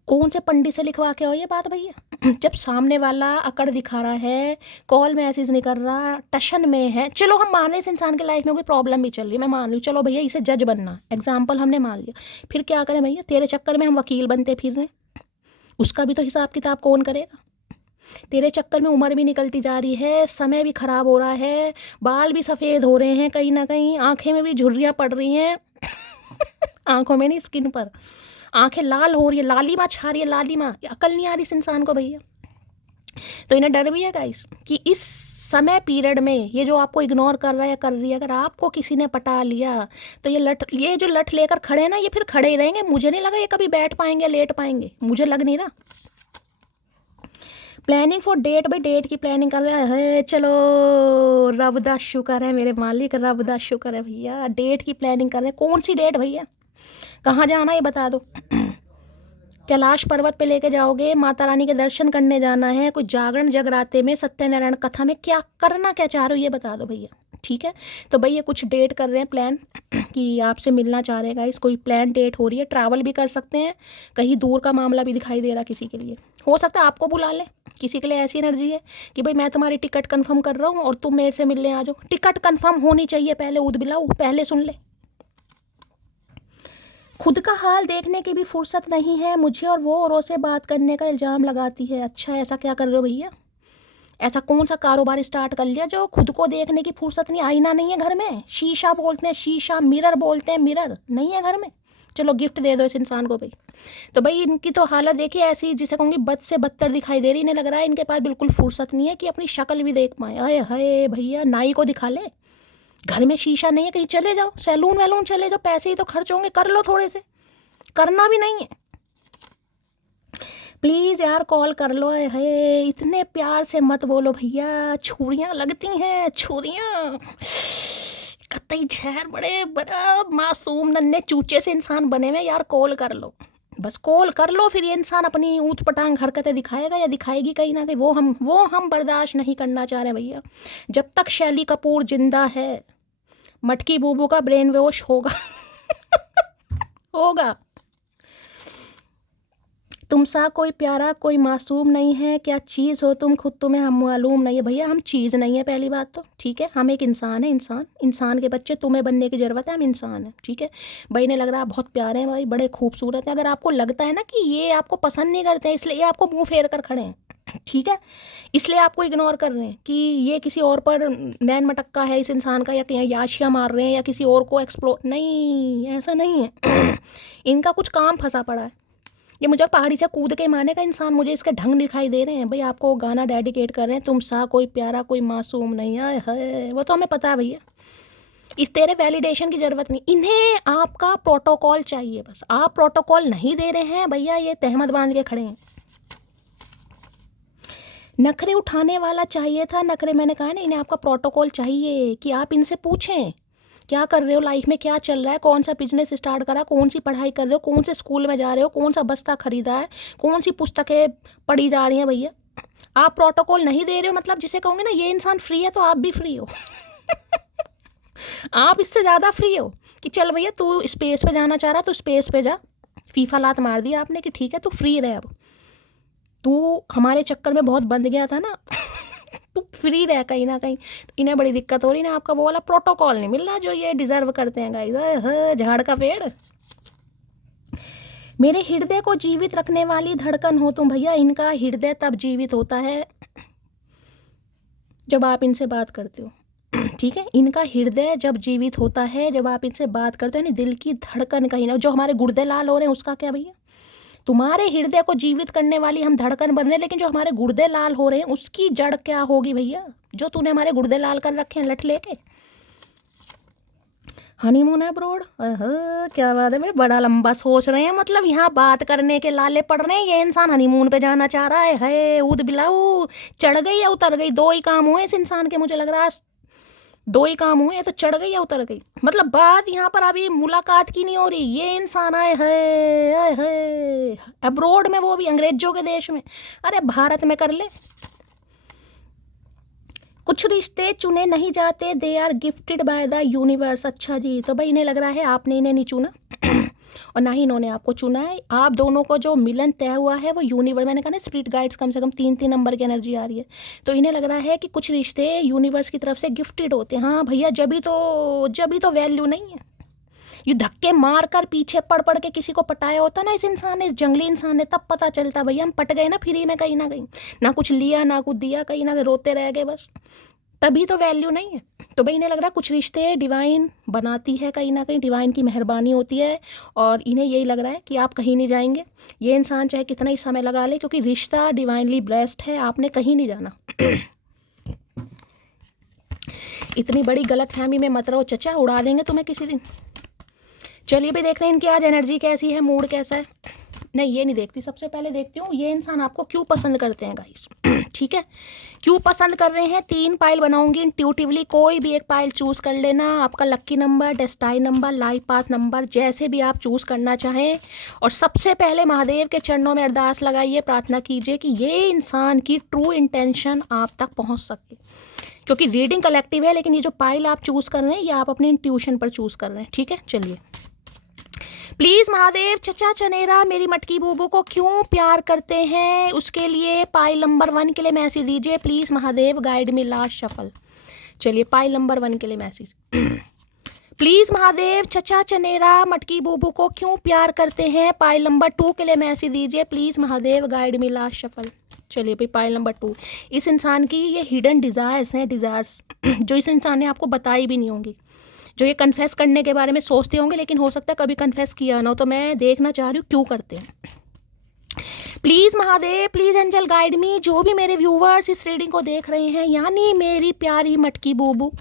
कौन से पंडित से लिखवा के हो ये बात भैया? जब सामने वाला अकड़ दिखा रहा है, कॉल मैसेज नहीं कर रहा, टशन में है, चलो हम मान लें इस इंसान के लाइफ में कोई प्रॉब्लम भी चल रही है, मैं मान लूँ, चलो भैया इसे जज बनना, एग्जाम्पल हमने मान लिया। फिर क्या करें भैया? तेरे चक्कर में हम वकील बनते फिर रहे, उसका भी तो हिसाब किताब कौन करेगा? तेरे चक्कर में उम्र भी निकलती जा रही है, समय भी खराब हो रहा है, बाल भी सफ़ेद हो रहे हैं, कहीं ना कहीं आंखें में भी झुर्रियाँ पड़ रही हैं आंखों में नहीं, स्किन पर आंखें लाल हो रही है, लालिमा छा रही है, लालिमा। अकल नहीं आ रही इस इंसान को भैया। तो इन्हें डर भी है गाइस कि इस समय पीरियड में ये जो आपको इग्नोर कर रहा है या कर रही है, अगर आपको किसी ने पटा लिया तो ये जो लठ लेकर खड़े हैं ना, ये फिर खड़े ही रहेंगे। मुझे नहीं लगा ये कभी बैठ पाएंगे, लेट पाएंगे, मुझे लग नहीं रहा। प्लानिंग फॉर डेट, भाई डेट की प्लानिंग कर रहा है। चलो रब दा शुक्र है मेरे मालिक, रब दा शुक्र है भैया, डेट की प्लानिंग कर रहे हैं। कौन सी डेट भैया? कहाँ जाना ये बता दो। कैलाश पर्वत पे लेके जाओगे, माता रानी के दर्शन करने जाना है, कुछ जागरण जगराते में, सत्यनारायण कथा में, क्या करना क्या चाह रहे हो ये बता दो भैया। ठीक है, तो भैया कुछ डेट कर रहे हैं प्लान कि आपसे मिलना चाह रहे हैं गाइस, कोई प्लान डेट हो रही है। ट्रैवल भी कर सकते हैं, कहीं दूर का मामला भी दिखाई दे रहा किसी के लिए, हो सकता है आपको बुला लें। किसी के लिए ऐसी एनर्जी है कि भाई मैं तुम्हारी टिकट कंफर्म कर रहा हूँ और तुम मेरे से मिलने आ जाओ। टिकट कंफर्म होनी चाहिए पहले, ऊद बिलाऊ पहले सुन ले। खुद का हाल देखने की भी फुर्सत नहीं है मुझे, और वो औरों से बात करने का इल्ज़ाम लगाती है। अच्छा, ऐसा क्या कर रहे हो भैया? ऐसा कौन सा कारोबार स्टार्ट कर लिया जो खुद को देखने की फुर्सत नहीं? आईना नहीं है घर में, शीशा बोलते हैं शीशा, मिरर बोलते हैं मिरर, नहीं है घर में। चलो गिफ्ट दे दो इस इंसान को भाई। तो भाई इनकी तो हालत देखिए ऐसी, जिसे कहूँगी बद से बदतर दिखाई दे रही। इन्हें लग रहा है इनके पास बिल्कुल फुर्सत नहीं है कि अपनी शक्ल भी देख पाए। अरे हाय भैया, नाई को दिखा ले, घर में शीशा नहीं है, कहीं चले जाओ, सैलून वैलून चले जाओ, पैसे ही तो खर्च होंगे, कर लो थोड़े से, करना भी नहीं है। प्लीज़ यार कॉल कर लो। है इतने प्यार से मत बोलो भैया, छुरियाँ लगती हैं, छुरियाँ कतई झहर, बड़े बड़ा मासूम नन्हे चूचे से इंसान बने हुए यार। कॉल कर लो, बस कॉल कर लो, फिर ये इंसान अपनी ऊट पटांग हरकतें दिखाएगा या दिखाएगी कहीं ना कहीं, वो हम बर्दाश्त नहीं करना चाह रहे भैया। जब तक शैली कपूर जिंदा है, मटकी बूबू का ब्रेन वॉश होगा होगा। तुम सा कोई प्यारा कोई मासूम नहीं है, क्या चीज़ हो तुम खुद तुम्हें हम मालूम नहीं है। भैया हम चीज़ नहीं है पहली बात तो, ठीक है, हम एक इंसान है, इंसान के बच्चे, तुम्हें बनने की ज़रूरत है, हम इंसान हैं, ठीक है भाई। ने लग रहा है बहुत प्यारे हैं भाई, बड़े खूबसूरत हैं। अगर आपको लगता है ना कि ये आपको पसंद नहीं करते हैं इसलिए ये आपको मुँह फेर कर खड़े हैं, ठीक है, इसलिए आपको इग्नोर कर रहे हैं कि ये किसी और पर नैन मटक्का है इस इंसान का, या कहीं याशिया मार रहे हैं या किसी और को एक्सप्लोर, नहीं ऐसा नहीं है इनका कुछ काम फंसा पड़ा है। ये मुझे पहाड़ी से कूद के मारने का इंसान, मुझे इसके ढंग दिखाई दे रहे हैं भाई। आपको गाना डेडिकेट कर रहे हैं, तुम सा कोई प्यारा कोई मासूम नहीं है, वो तो हमें पता है भैया, इस तेरे वैलिडेशन की ज़रूरत नहीं। इन्हें आपका प्रोटोकॉल चाहिए बस, आप प्रोटोकॉल नहीं दे रहे हैं भैया, ये तहमत बांध के खड़े हैं। नखरे उठाने वाला चाहिए था, नखरे मैंने कहा ना, इन्हें आपका प्रोटोकॉल चाहिए कि आप इनसे पूछें क्या कर रहे हो लाइफ में, क्या चल रहा है, कौन सा बिजनेस स्टार्ट करा, कौन सी पढ़ाई कर रहे हो, कौन से स्कूल में जा रहे हो, कौन सा बस्ता खरीदा है, कौन सी पुस्तकें पढ़ी जा रही हैं भैया। आप प्रोटोकॉल नहीं दे रहे हो, मतलब जिसे कहूँगे ना ये इंसान फ्री है तो आप भी फ्री हो आप इससे ज़्यादा फ्री हो कि चल भैया तू स्पेस पे जाना चाह रहा तो स्पेस पे जा, फीफा लात मार दिया आपने कि ठीक है तू फ्री रहे, अब तू हमारे चक्कर में बहुत बंध गया था ना तू फ्री रह कहीं ना कहीं। तो इन्हें बड़ी दिक्कत हो रही ना, आपका वो वाला प्रोटोकॉल नहीं मिल रहा जो ये डिजर्व करते हैं गाइस। झाड़ का पेड़, मेरे हृदय को जीवित रखने वाली धड़कन हो तुम भैया। इनका हृदय तब जीवित होता है जब आप इनसे बात करते हो, ठीक है, इनका हृदय जब जीवित होता है जब आप इनसे बात करते हो, यानी दिल की धड़कन कहीं ना, जो हमारे गुर्दे लाल हो रहे हैं उसका क्या भैया, तुम्हारे हृदय को जीवित करने वाली हम धड़कन बन रहे हैं, लेकिन जो हमारे गुर्दे लाल हो रहे हैं उसकी जड़ क्या होगी भैया? जो तूने हमारे गुर्दे लाल कर रखे हैं लठ लेके। हनीमून अब्रॉड, क्या बात है, मेरे बड़ा लंबा सोच रहे हैं, मतलब यहाँ बात करने के लाले पड़ रहे हैं। ये इंसान हनीमून पे जाना चाह रहा है। ऊद बिलाऊ, चढ़ गई या उतर गई? दो ही काम हुए इस इंसान के, मुझे लग रहा है दो ही काम हुए, तो चढ़ गई या उतर गई। मतलब बात यहाँ पर अभी मुलाकात की नहीं हो रही। ये इंसान आए है अब्रॉड में, वो भी अंग्रेजों के देश में। अरे भारत में कर ले। कुछ रिश्ते चुने नहीं जाते, they are gifted by the universe. अच्छा जी, तो भाई इन्हें लग रहा है आपने इन्हें नहीं चुना और ना ही इन्होंने आपको चुना है। आप दोनों को जो मिलन तय हुआ है वो यूनिवर्स, मैंने कहा ना स्पिरिट गाइड्स कम से कम 3-3 नंबर की एनर्जी आ रही है, तो इन्हें लग रहा है कि कुछ रिश्ते यूनिवर्स की तरफ से गिफ्टेड होते हैं। हाँ भैया, जब ही तो वैल्यू नहीं है। ये धक्के मार कर पीछे पड़ पड़ के किसी को पटाया होता ना इस इंसान ने, इस जंगली इंसान ने, तब पता चलता भैया हम पट गए ना फ्री में, कहीं ना कहीं ना कुछ लिया ना कुछ दिया, कहीं ना कहीं रोते रह गए बस, तभी तो वैल्यू नहीं है। तो भाई इन्हें लग रहा है कुछ रिश्ते डिवाइन बनाती है, कहीं ना कहीं डिवाइन की मेहरबानी होती है, और इन्हें यही लग रहा है कि आप कहीं नहीं जाएंगे। ये इंसान चाहे कितना ही समय लगा ले, क्योंकि रिश्ता डिवाइनली ब्लेस्ड है, आपने कहीं नहीं जाना। इतनी बड़ी गलतफहमी में मत रहो चचा, उड़ा देंगे तुम्हें किसी दिन। चलिए भाई देखते हैं इनकी आज एनर्जी कैसी है, मूड कैसा है। नहीं, ये नहीं देखती, सबसे पहले देखती हूँ ये इंसान आपको क्यों पसंद करते हैं गाइस। ठीक है, क्यों पसंद कर रहे हैं। 3 पाइल बनाऊंगी इंट्यूटिवली, कोई भी एक पाइल चूज कर लेना। आपका lucky number, destiny number, life path number, जैसे भी आप चूज करना चाहें। और सबसे पहले महादेव के चरणों में अरदास लगाइए, प्रार्थना कीजिए कि ये इंसान की ट्रू इंटेंशन आप तक पहुँच सके, क्योंकि रीडिंग कलेक्टिव है, लेकिन ये जो पाइल आप चूज कर रहे हैं ये आप अपने इंट्यूशन पर चूज कर रहे हैं। ठीक है, चलिए प्लीज़ महादेव चचा चनेरा मेरी मटकी बूबू को क्यों प्यार करते हैं, उसके लिए पाइल नंबर 1 के लिए मैसेज दीजिए please Mahadev, guide me last shuffle. चलिए पाइल नंबर 1 के लिए मैसेज। प्लीज़ महादेव चचा चनेरा मटकी बूबू को क्यों प्यार करते हैं, पाइल नंबर 2 के लिए मैसेज दीजिए please Mahadev, guide me last shuffle. चलिए भाई पाइल नंबर 2, इस इंसान की ये हिडन डिज़ायर्स हैं, डिज़ायर्स जो इस इंसान ने आपको बताई भी नहीं होंगी, जो ये कन्फेस करने के बारे में सोचते होंगे, लेकिन हो सकता है कभी कन्फेस किया ना हो। तो मैं देखना चाह रही हूँ क्यों करते हैं। Please Mahadev, please angel guide me, जो भी मेरे व्यूवर्स इस रीडिंग को देख रहे हैं, यानी मेरी प्यारी मटकी बूबू,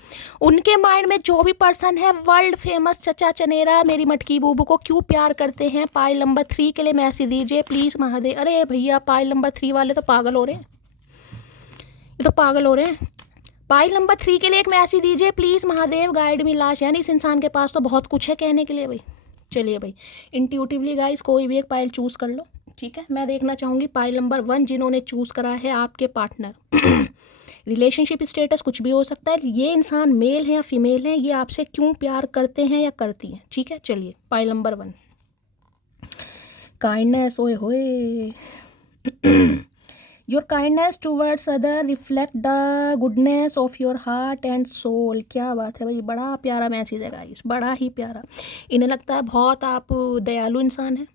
उनके माइंड में जो भी पर्सन है वर्ल्ड फेमस चचा चनेरा मेरी मटकी बूबू को क्यों प्यार करते हैं, पाइल नंबर 3 के लिए मैसेज दीजिए प्लीज़ महादेव। अरे भैया पाइल नंबर 3 वाले तो पागल हो रहे हैं, ये तो पागल हो रहे हैं। पाइल नंबर 3 के लिए एक मैसेज दीजिए please Mahadev, guide me last. यानी इस इंसान के पास तो बहुत कुछ है कहने के लिए भाई। चलिए भाई इंट्यूटिवली गाइस कोई भी एक पाइल चूज़ कर लो। ठीक है, मैं देखना चाहूँगी पाइल नंबर 1 जिन्होंने चूज़ करा है आपके पार्टनर। रिलेशनशिप स्टेटस कुछ भी हो सकता है, ये इंसान मेल है या फीमेल है, ये आपसे क्यों प्यार करते हैं या करती हैं। ठीक है, चलिए पाइल नंबर 1, काइंडनेस, ओए होए। Your kindness towards other reflect the goodness of your heart and soul. क्या बात है भाई, बड़ा प्यारा मैसेज है गाइस, बड़ा ही प्यारा। इन्हें लगता है बहुत आप दयालु इंसान हैं,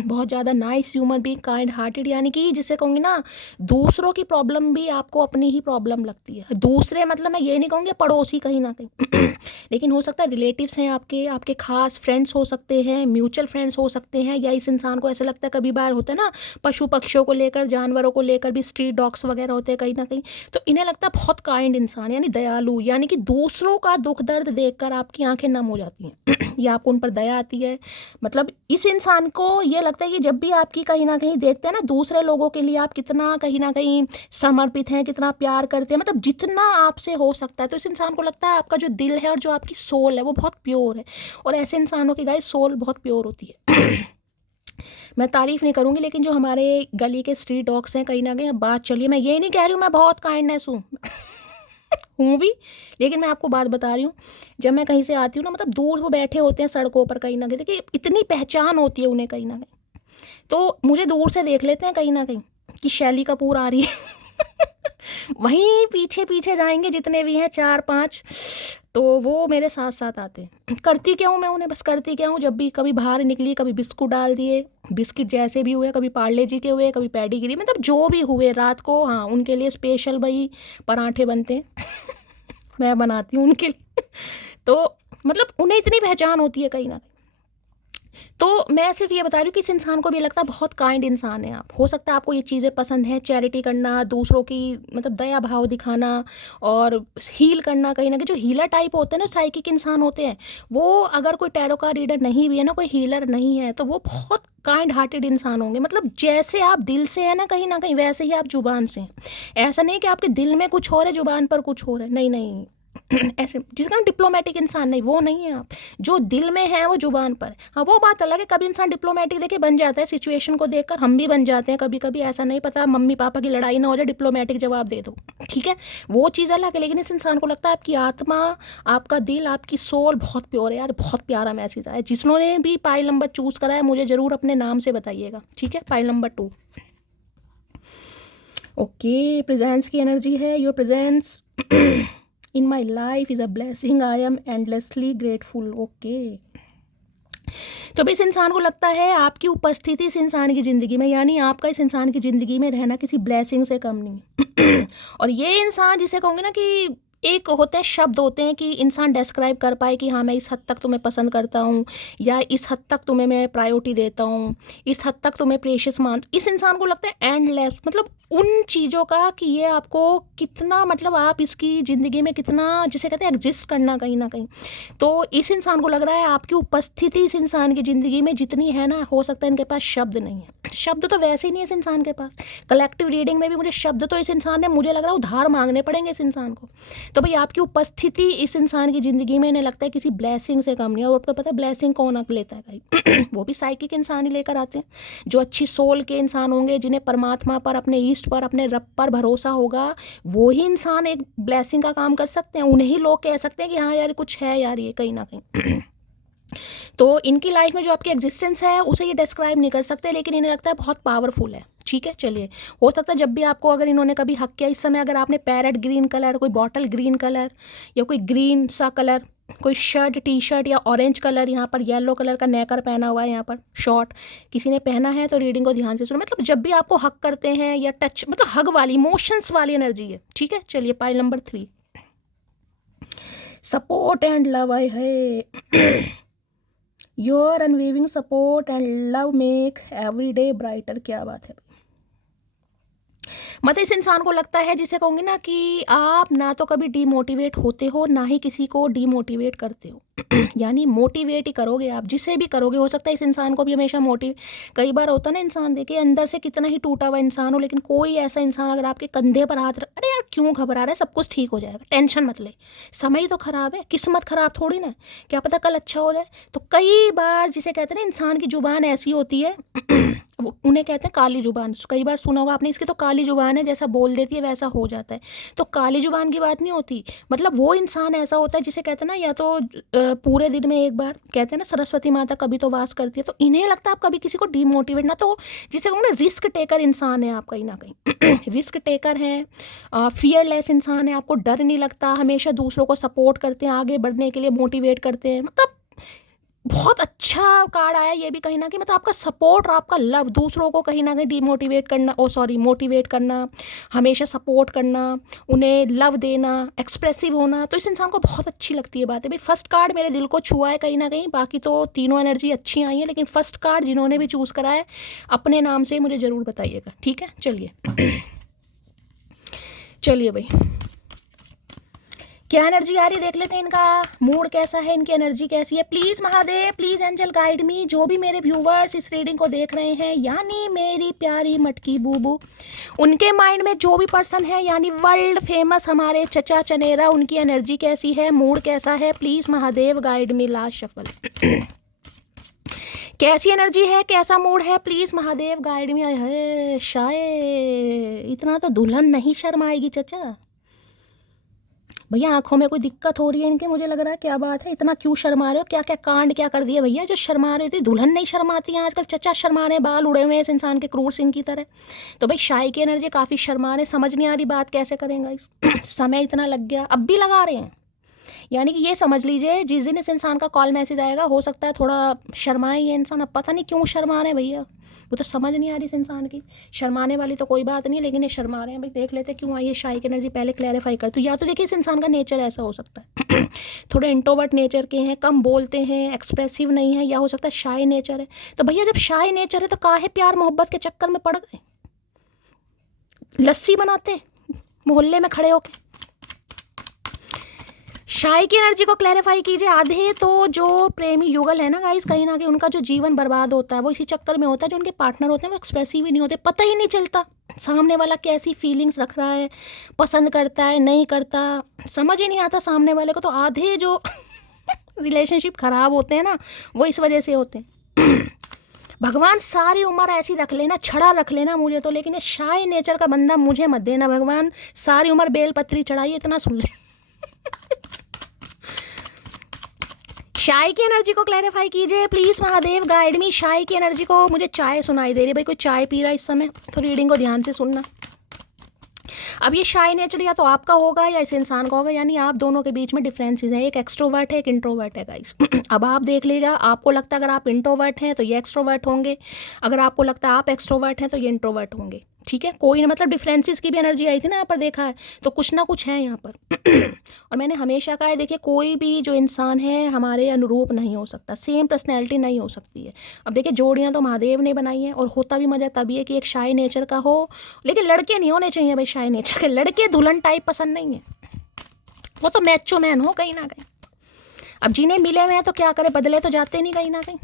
बहुत ज़्यादा nice human being, kind hearted, यानी कि जिसे कहूँगी ना दूसरों की प्रॉब्लम भी आपको अपनी ही प्रॉब्लम लगती है। दूसरे मतलब मैं ये नहीं कहूँगी पड़ोसी कहीं ना कहीं लेकिन हो सकता है रिलेटिव्स हैं आपके खास फ्रेंड्स हो सकते हैं, म्यूचुअल फ्रेंड्स हो सकते हैं, या इस इंसान को ऐसा लगता है कभी बार होता है ना पशु पक्षियों को लेकर, जानवरों को लेकर भी, स्ट्रीट डॉग्स वगैरह होते हैं कहीं ना कहीं, तो इन्हें लगता है बहुत काइंड इंसान यानी दयालु, यानी कि दूसरों का दुख दर्द देखकर आपकी आंखें नम हो जाती हैं या आपको उन पर दया आती है। मतलब इस इंसान को ये लगता है कि जब भी आपकी कहीं ना कहीं देखते हैं ना दूसरे लोगों के लिए आप कितना कहीं ना कहीं समर्पित हैं, कितना प्यार करते हैं, मतलब जितना आपसे हो सकता है, तो इस इंसान को लगता है आपका जो दिल है और जो आपकी सोल है वो बहुत प्योर है। और ऐसे इंसानों की गाइस सोल बहुत प्योर होती है। मैं तारीफ़ नहीं करूँगी, लेकिन जो हमारे गली के स्ट्रीट डॉग्स हैं कहीं ना कहीं, अब बात चलिए, मैं ये नहीं कह रही हूँ मैं बहुत काइंडनेस हूँ हूँ भी, लेकिन मैं आपको बात बता रही हूँ, जब मैं कहीं से आती हूँ ना, मतलब दूर वो बैठे होते हैं सड़कों पर कहीं ना कहीं, देखिए इतनी पहचान होती है उन्हें कहीं ना कहीं, तो मुझे दूर से देख लेते हैं कहीं ना कहीं कि शैली कपूर आ रही है वहीं पीछे पीछे जाएंगे जितने भी हैं 4-5, तो वो मेरे साथ साथ आते हैं। करती क्या हूँ मैं उन्हें, बस करती क्या हूँ, जब भी कभी बाहर निकली कभी बिस्कुट डाल दिए, बिस्किट जैसे भी हुए, कभी पार्ले जी के हुए, कभी पैडीगिरी, मतलब जो भी हुए रात को, हाँ उनके लिए स्पेशल भाई पराठे बनते हैं मैं बनाती हूँ उनके लिए तो मतलब उन्हें इतनी पहचान होती है कहीं ना कहीं। तो मैं सिर्फ ये बता रही हूँ कि इस इंसान को भी लगता है बहुत काइंड इंसान है आप। हो सकता है आपको ये चीज़ें पसंद है, चैरिटी करना, दूसरों की मतलब दया भाव दिखाना और हील करना। कहीं ना कहीं जो हीलर टाइप होते हैं ना, साइकिक इंसान होते हैं, वो अगर कोई टैरो का रीडर नहीं भी है ना, कोई हीलर नहीं है, तो वो बहुत काइंड हार्टेड इंसान होंगे। मतलब जैसे आप दिल से है ना कहीं वैसे ही आप जुबान से हैं। ऐसा नहीं कि आपके दिल में कुछ और है, जुबान पर कुछ और है, नहीं नहीं। ऐसे जिसका डिप्लोमेटिक इंसान नहीं, वो नहीं है आप। जो दिल में है वो जुबान पर। हाँ, वो बात अलग है, कभी इंसान डिप्लोमेटिक देखिए बन जाता है, सिचुएशन को देखकर हम भी बन जाते हैं कभी कभी। ऐसा नहीं पता मम्मी पापा की लड़ाई ना हो जाए, डिप्लोमेटिक जवाब दे दो, ठीक है, वो चीज़ अलग है। लेकिन इस इंसान को लगता है आपकी आत्मा, आपका दिल, आपकी सोल बहुत प्योर है यार। बहुत प्यारा मैसेज आया। जिसने भी पाइल नंबर चूज करा है मुझे ज़रूर अपने नाम से बताइएगा, ठीक है। Pile number 2। ओके, प्रेजेंस की एनर्जी है। Your presence in my life is a blessing, I am endlessly grateful. Okay, तो भी इस इंसान को लगता है आपकी उपस्थिति इस इंसान की ज़िंदगी में, यानी आपका इस इंसान की ज़िंदगी में रहना किसी ब्लेसिंग से कम नहीं। और ये इंसान जिसे कहूँगी ना कि एक होते हैं शब्द होते हैं कि इंसान डिस्क्राइब कर पाए कि हाँ मैं इस हद तक तुम्हें पसंद करता हूँ, या इस हद तक तुम्हें मैं प्रायोरिटी देता हूँ, इस हद तक तुम्हें प्रेशियस मानता। इस इंसान को लगता है एंडलेस, मतलब उन चीज़ों का कि ये आपको कितना, मतलब आप इसकी ज़िंदगी में कितना, जिसे कहते हैं एग्जिस्ट करना कहीं ना कहीं। तो इस इंसान को लग रहा है आपकी उपस्थिति इस इंसान की ज़िंदगी में जितनी है ना, हो सकता है इनके पास शब्द नहीं है। शब्द तो वैसे ही नहीं है इस इंसान के पास। कलेक्टिव रीडिंग में भी मुझे शब्द तो इस इंसान ने, मुझे लग रहा है उधार मांगने पड़ेंगे इस इंसान को। तो भाई आपकी उपस्थिति इस इंसान की ज़िंदगी में इन्हें लगता है किसी ब्लेसिंग से कम नहीं है। और आपको पता है ब्लेसिंग कौन लेता है भाई? वो भी साइकिक इंसान ही लेकर आते हैं, जो अच्छी सोल के इंसान होंगे, जिन्हें परमात्मा पर, अपने ईस्ट पर, अपने रब पर भरोसा होगा, वो ही इंसान एक ब्लेसिंग का काम कर सकते हैं। उन्हें ही लोग कह सकते हैं कि हाँ यार कुछ है यार ये कहीं ना कहीं। तो इनकी लाइफ में जो आपकी एग्जिस्टेंस है उसे ये डिस्क्राइब नहीं कर सकते, लेकिन इन्हें लगता है बहुत पावरफुल है, ठीक है। चलिए, हो सकता है जब भी आपको, अगर इन्होंने कभी हक किया, इस समय अगर आपने पैरेट ग्रीन कलर, कोई बॉटल ग्रीन कलर, या कोई ग्रीन सा कलर, कोई शर्ट, टी शर्ट, या ऑरेंज कलर, यहाँ पर येलो कलर का नेकर पहना हुआ है, यहाँ पर शॉर्ट किसी ने पहना है, तो रीडिंग को ध्यान से सुनो। मतलब जब भी आपको हक करते हैं या टच, मतलब हग वाली, इमोशंस वाली एनर्जी है, ठीक है। चलिए, pile number 3, support and love आई है। Your unwavering support and love make every day brighter. क्या बात है। मतलब इस इंसान को लगता है, जिसे कहूँगी ना कि आप ना तो कभी डीमोटिवेट होते हो, ना ही किसी को डीमोटिवेट करते हो। यानी मोटिवेट ही करोगे आप, जिसे भी करोगे। हो सकता है इस इंसान को भी हमेशा कई बार होता ना, इंसान देखिए अंदर से कितना ही टूटा हुआ इंसान हो, लेकिन कोई ऐसा इंसान अगर आपके कंधे पर हाथ रख, अरे यार क्यों घबरा रहा है, सब कुछ ठीक हो जाएगा, टेंशन मत ले, समय तो खराब है, किस्मत खराब थोड़ी ना, क्या पता कल अच्छा हो जाए। तो कई बार जिसे कहते हैं ना, इंसान की जुबान ऐसी होती है, उन्हें कहते हैं काली जुबान। कई बार सुना होगा आपने, इसकी तो काली जुबान है, जैसा बोल देती है वैसा हो जाता है। तो काली जुबान की बात नहीं होती, मतलब वो इंसान ऐसा होता है जिसे कहते हैं ना, या तो पूरे दिन में एक बार, कहते हैं ना सरस्वती माता कभी तो वास करती है। तो इन्हें लगता है आप कभी किसी को डीमोटिवेट ना, तो जिसे कहूँ ना रिस्क टेकर इंसान है आप कहीं ना कहीं। रिस्क टेकर है, फियरलेस इंसान है, आपको डर नहीं लगता, हमेशा दूसरों को सपोर्ट करते हैं, आगे बढ़ने के लिए मोटिवेट करते हैं। मतलब बहुत अच्छा कार्ड आया ये भी कहीं ना कहीं, मतलब आपका सपोर्ट और आपका लव, दूसरों को कहीं ना कहीं डीमोटिवेट करना, मोटिवेट करना, हमेशा सपोर्ट करना, उन्हें लव देना, एक्सप्रेसिव होना। तो इस इंसान को बहुत अच्छी लगती है बात है भाई। फर्स्ट कार्ड मेरे दिल को छुआ है कहीं ना कहीं, बाकी तो तीनों एनर्जी अच्छी आई है, लेकिन फर्स्ट कार्ड जिन्होंने भी चूज़ करा है अपने नाम से मुझे ज़रूर बताइएगा, ठीक है। चलिए चलिए भाई, क्या एनर्जी आ रही देख लेते हैं, इनका मूड कैसा है, इनकी एनर्जी कैसी है। Please Mahadev, please angel guide me. जो भी मेरे व्यूवर्स इस रीडिंग को देख रहे हैं, यानी मेरी प्यारी मटकी बूबू, उनके माइंड में जो भी पर्सन है, यानी वर्ल्ड फेमस हमारे चचा चनेरा, उनकी एनर्जी कैसी है, मूड कैसा है, please Mahadev guide me. Last shuffle. कैसी एनर्जी है, कैसा मूड है, प्लीज़ महादेव गाइड मी। है शायद इतना तो दुल्हन नहीं शर्माएगी चचा भैया, आंखों में कोई दिक्कत हो रही है इनके, मुझे लग रहा है। क्या बात है, इतना क्यों शर्मा रहे हो, क्या क्या कांड क्या कर दिया भैया जो शर्मा रहे थे। दुल्हन नहीं शर्माती हैं आजकल, चचा शर्मा रहे हैं, बाल उड़े हुए हैं इस इंसान के क्रूर सिंह की तरह। तो भाई शाय की एनर्जी काफ़ी शर्मा रहे, समझ नहीं आ रही बात कैसे करेंगे इस समय इतना लग गया, अब भी लगा रहे हैं। यानी कि ये समझ लीजिए जिस दिन इस इंसान का कॉल मैसेज आएगा हो सकता है थोड़ा शर्माए ये इंसान। अब पता नहीं क्यों शर्मा रहे हैं भैया, वो तो समझ नहीं आ रही इस इंसान की। शर्माने वाली तो कोई बात नहीं, लेकिन ये शर्मा रहे हैं भाई। देख लेते क्यों आई है शाई की एनर्जी, पहले क्लैरिफाई कर। तो या तो देखिए इस इंसान का नेचर ऐसा हो सकता है थोड़े इंट्रोवर्ट नेचर के हैं, कम बोलते हैं, एक्सप्रेसिव नहीं है, या हो सकता है शाई नेचर है। तो भैया जब शाई नेचर है तो काहे प्यार मोहब्बत के चक्कर में पड़ गए, लस्सी बनाते मोहल्ले में खड़े होके। शाई की एनर्जी को क्लैरिफाई कीजिए। आधे तो जो प्रेमी युगल है ना गाइस, कहीं ना कहीं उनका जो जीवन बर्बाद होता है वो इसी चक्कर में होता है। जो उनके पार्टनर होते हैं वो एक्सप्रेसिव ही नहीं होते, पता ही नहीं चलता सामने वाला कैसी फीलिंग्स रख रहा है, पसंद करता है नहीं करता, समझ ही नहीं आता सामने वाले को। तो आधे जो रिलेशनशिप खराब होते हैं ना वो इस वजह से होते हैं। भगवान सारी उम्र ऐसी रख लेना, छड़ा रख लेना मुझे तो, लेकिन ये शाय नेचर का बंदा मुझे मत देना भगवान। सारी उम्र बेलपत्री चढ़ाई, इतना सुन ले। शाय की एनर्जी को क्लैरिफाई कीजिए प्लीज महादेव, गाइड मी। शाय की एनर्जी को, मुझे चाय सुनाई दे रही है भाई, कोई चाय पी रहा है इस समय, तो रीडिंग को ध्यान से सुनना। अब ये शाय नेचर या तो आपका होगा या इस इंसान का होगा, यानी आप दोनों के बीच में डिफरेंसेस हैं। एक एक्सट्रोवर्ट है, एक इंट्रोवर्ट है गाइस। अब आप देख लीजिएगा, आपको लगता है अगर आप इंट्रोवर्ट हैं तो ये एक्सट्रोवर्ट होंगे, अगर आपको लगता है आप एक्सट्रोवर्ट हैं तो ये इंट्रोवर्ट होंगे। ठीक है, कोई ना, मतलब डिफरेंसेस की भी एनर्जी आई थी ना यहाँ पर, देखा है तो कुछ ना कुछ है यहाँ पर। और मैंने हमेशा कहा है देखिए कोई भी जो इंसान है हमारे अनुरूप नहीं हो सकता, सेम पर्सनैलिटी नहीं हो सकती है। अब देखिए जोड़ियाँ तो महादेव ने बनाई हैं, और होता भी मज़ा तभी है कि एक शाय नेचर का हो, लेकिन लड़के नहीं होने चाहिए भाई शाय नेचर के। लड़के दुल्हन टाइप पसंद नहीं है, वो तो मैचो मैन हो कहीं ना कहीं। अब जिन्हें मिले हुए हैं तो क्या करे, बदले तो जाते नहीं कहीं ना कहीं।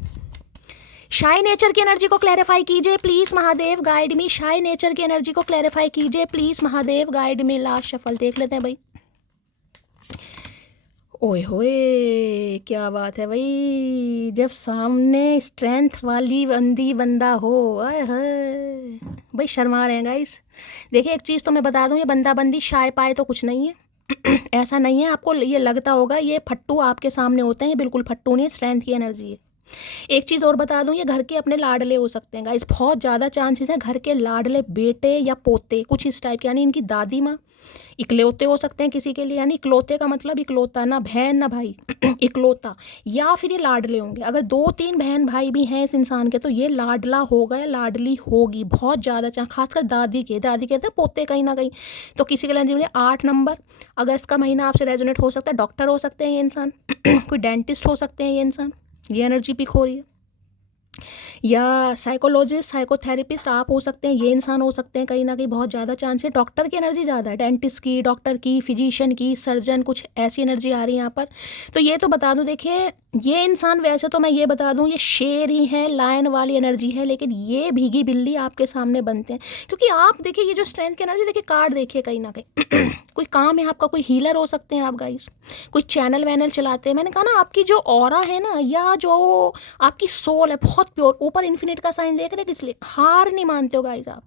शाय नेचर की एनर्जी को क्लैरिफाई कीजिए please Mahadev, guide me. Shy nature की एनर्जी को क्लैरिफाई कीजिए please Mahadev, guide me. Last shuffle देख लेते हैं भाई। ओए होए क्या बात है भाई, जब सामने स्ट्रेंथ वाली बंदा हो, आए हाय भाई शर्मा रहे हैं गाइस। देखिए एक चीज़ तो मैं बता दूं, ये बंदा बंदी शाय पाए तो कुछ नहीं है। ऐसा नहीं है, आपको ये लगता होगा ये फट्टू आपके सामने होते हैं, ये बिल्कुल फट्टू नहीं है, स्ट्रेंथ की एनर्जी है। एक चीज़ और बता दूं, ये घर के अपने लाडले हो सकते हैं गाइस, बहुत ज़्यादा चांसेस हैं घर के लाडले बेटे या पोते कुछ इस टाइप के, यानी इनकी दादी माँ इकलौते हो सकते हैं किसी के लिए, यानी इकलौते का मतलब इकलौता, ना बहन ना भाई, इकलौता। या फिर ये लाडले होंगे, अगर 2-3 बहन भाई भी हैं इस इंसान के तो ये लाडला होगा या लाडली होगी, बहुत ज़्यादा चांस, खासकर दादी के कहते हैं पोते कहीं ना कहीं। तो किसी के लिए 8 नंबर अगस्त का महीना आपसे रेजोनेट हो सकता है। डॉक्टर हो सकते हैं ये इंसान, कोई डेंटिस्ट हो सकते हैं ये इंसान, ये एनर्जी पिक हो रही है, या साइकोलॉजिस्ट साइकोथेरेपिस्ट आप हो सकते हैं, ये इंसान हो सकते हैं कहीं ना कहीं, बहुत ज़्यादा चांस है। डॉक्टर की एनर्जी ज़्यादा है, डेंटिस्ट की, डॉक्टर की, फिजिशियन की, सर्जन, कुछ ऐसी एनर्जी आ रही है यहाँ पर। तो ये तो बता दूं, देखिए ये इंसान वैसे तो मैं ये बता दूं ये शेर ही है, लायन वाली एनर्जी है, लेकिन ये भीगी बिल्ली आपके सामने बनते हैं। क्योंकि आप देखिए ये जो स्ट्रेंथ की एनर्जी, देखिए कार्ड देखिए कहीं ना कहीं कोई काम है आपका, कोई हीलर हो सकते हैं आप गाइस, कोई चैनल वैनल चलाते हैं। मैंने कहा ना आपकी जो ऑरा है ना, या जो आपकी सोल है बहुत प्योर, ऊपर इन्फिनिट का साइन देख रहे हैं, किस लिए हार नहीं मानते हो गाइस आप,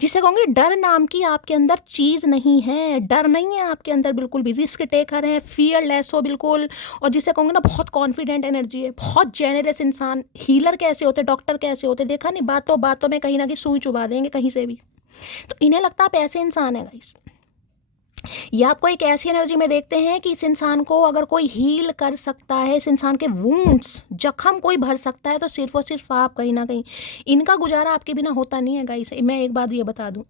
जिसे कहूँगे डर नाम की आपके अंदर चीज़ नहीं है, डर नहीं है आपके अंदर बिल्कुल भी, रिस्क टेकर है, फियरलेस हो बिल्कुल, और जिसे कहूँगे ना बहुत कॉन्फिडेंट एनर्जी है, बहुत जेनरस इंसान। हीलर कैसे होते, डॉक्टर कैसे होते, देखा नहीं, बातों बातों में कहीं ना कहीं सुई चुबा देंगे कहीं से भी। तो इन्हें लगता है आप ऐसे इंसान है गाइस। ये आपको एक ऐसी एनर्जी में देखते हैं कि इस इंसान को अगर कोई हील कर सकता है, इस इंसान के वुंड्स जख्म कोई भर सकता है, तो सिर्फ और सिर्फ आप कहीं ना कहीं। इनका गुजारा आपके बिना होता नहीं है गाइस, मैं एक बात ये बता दूं।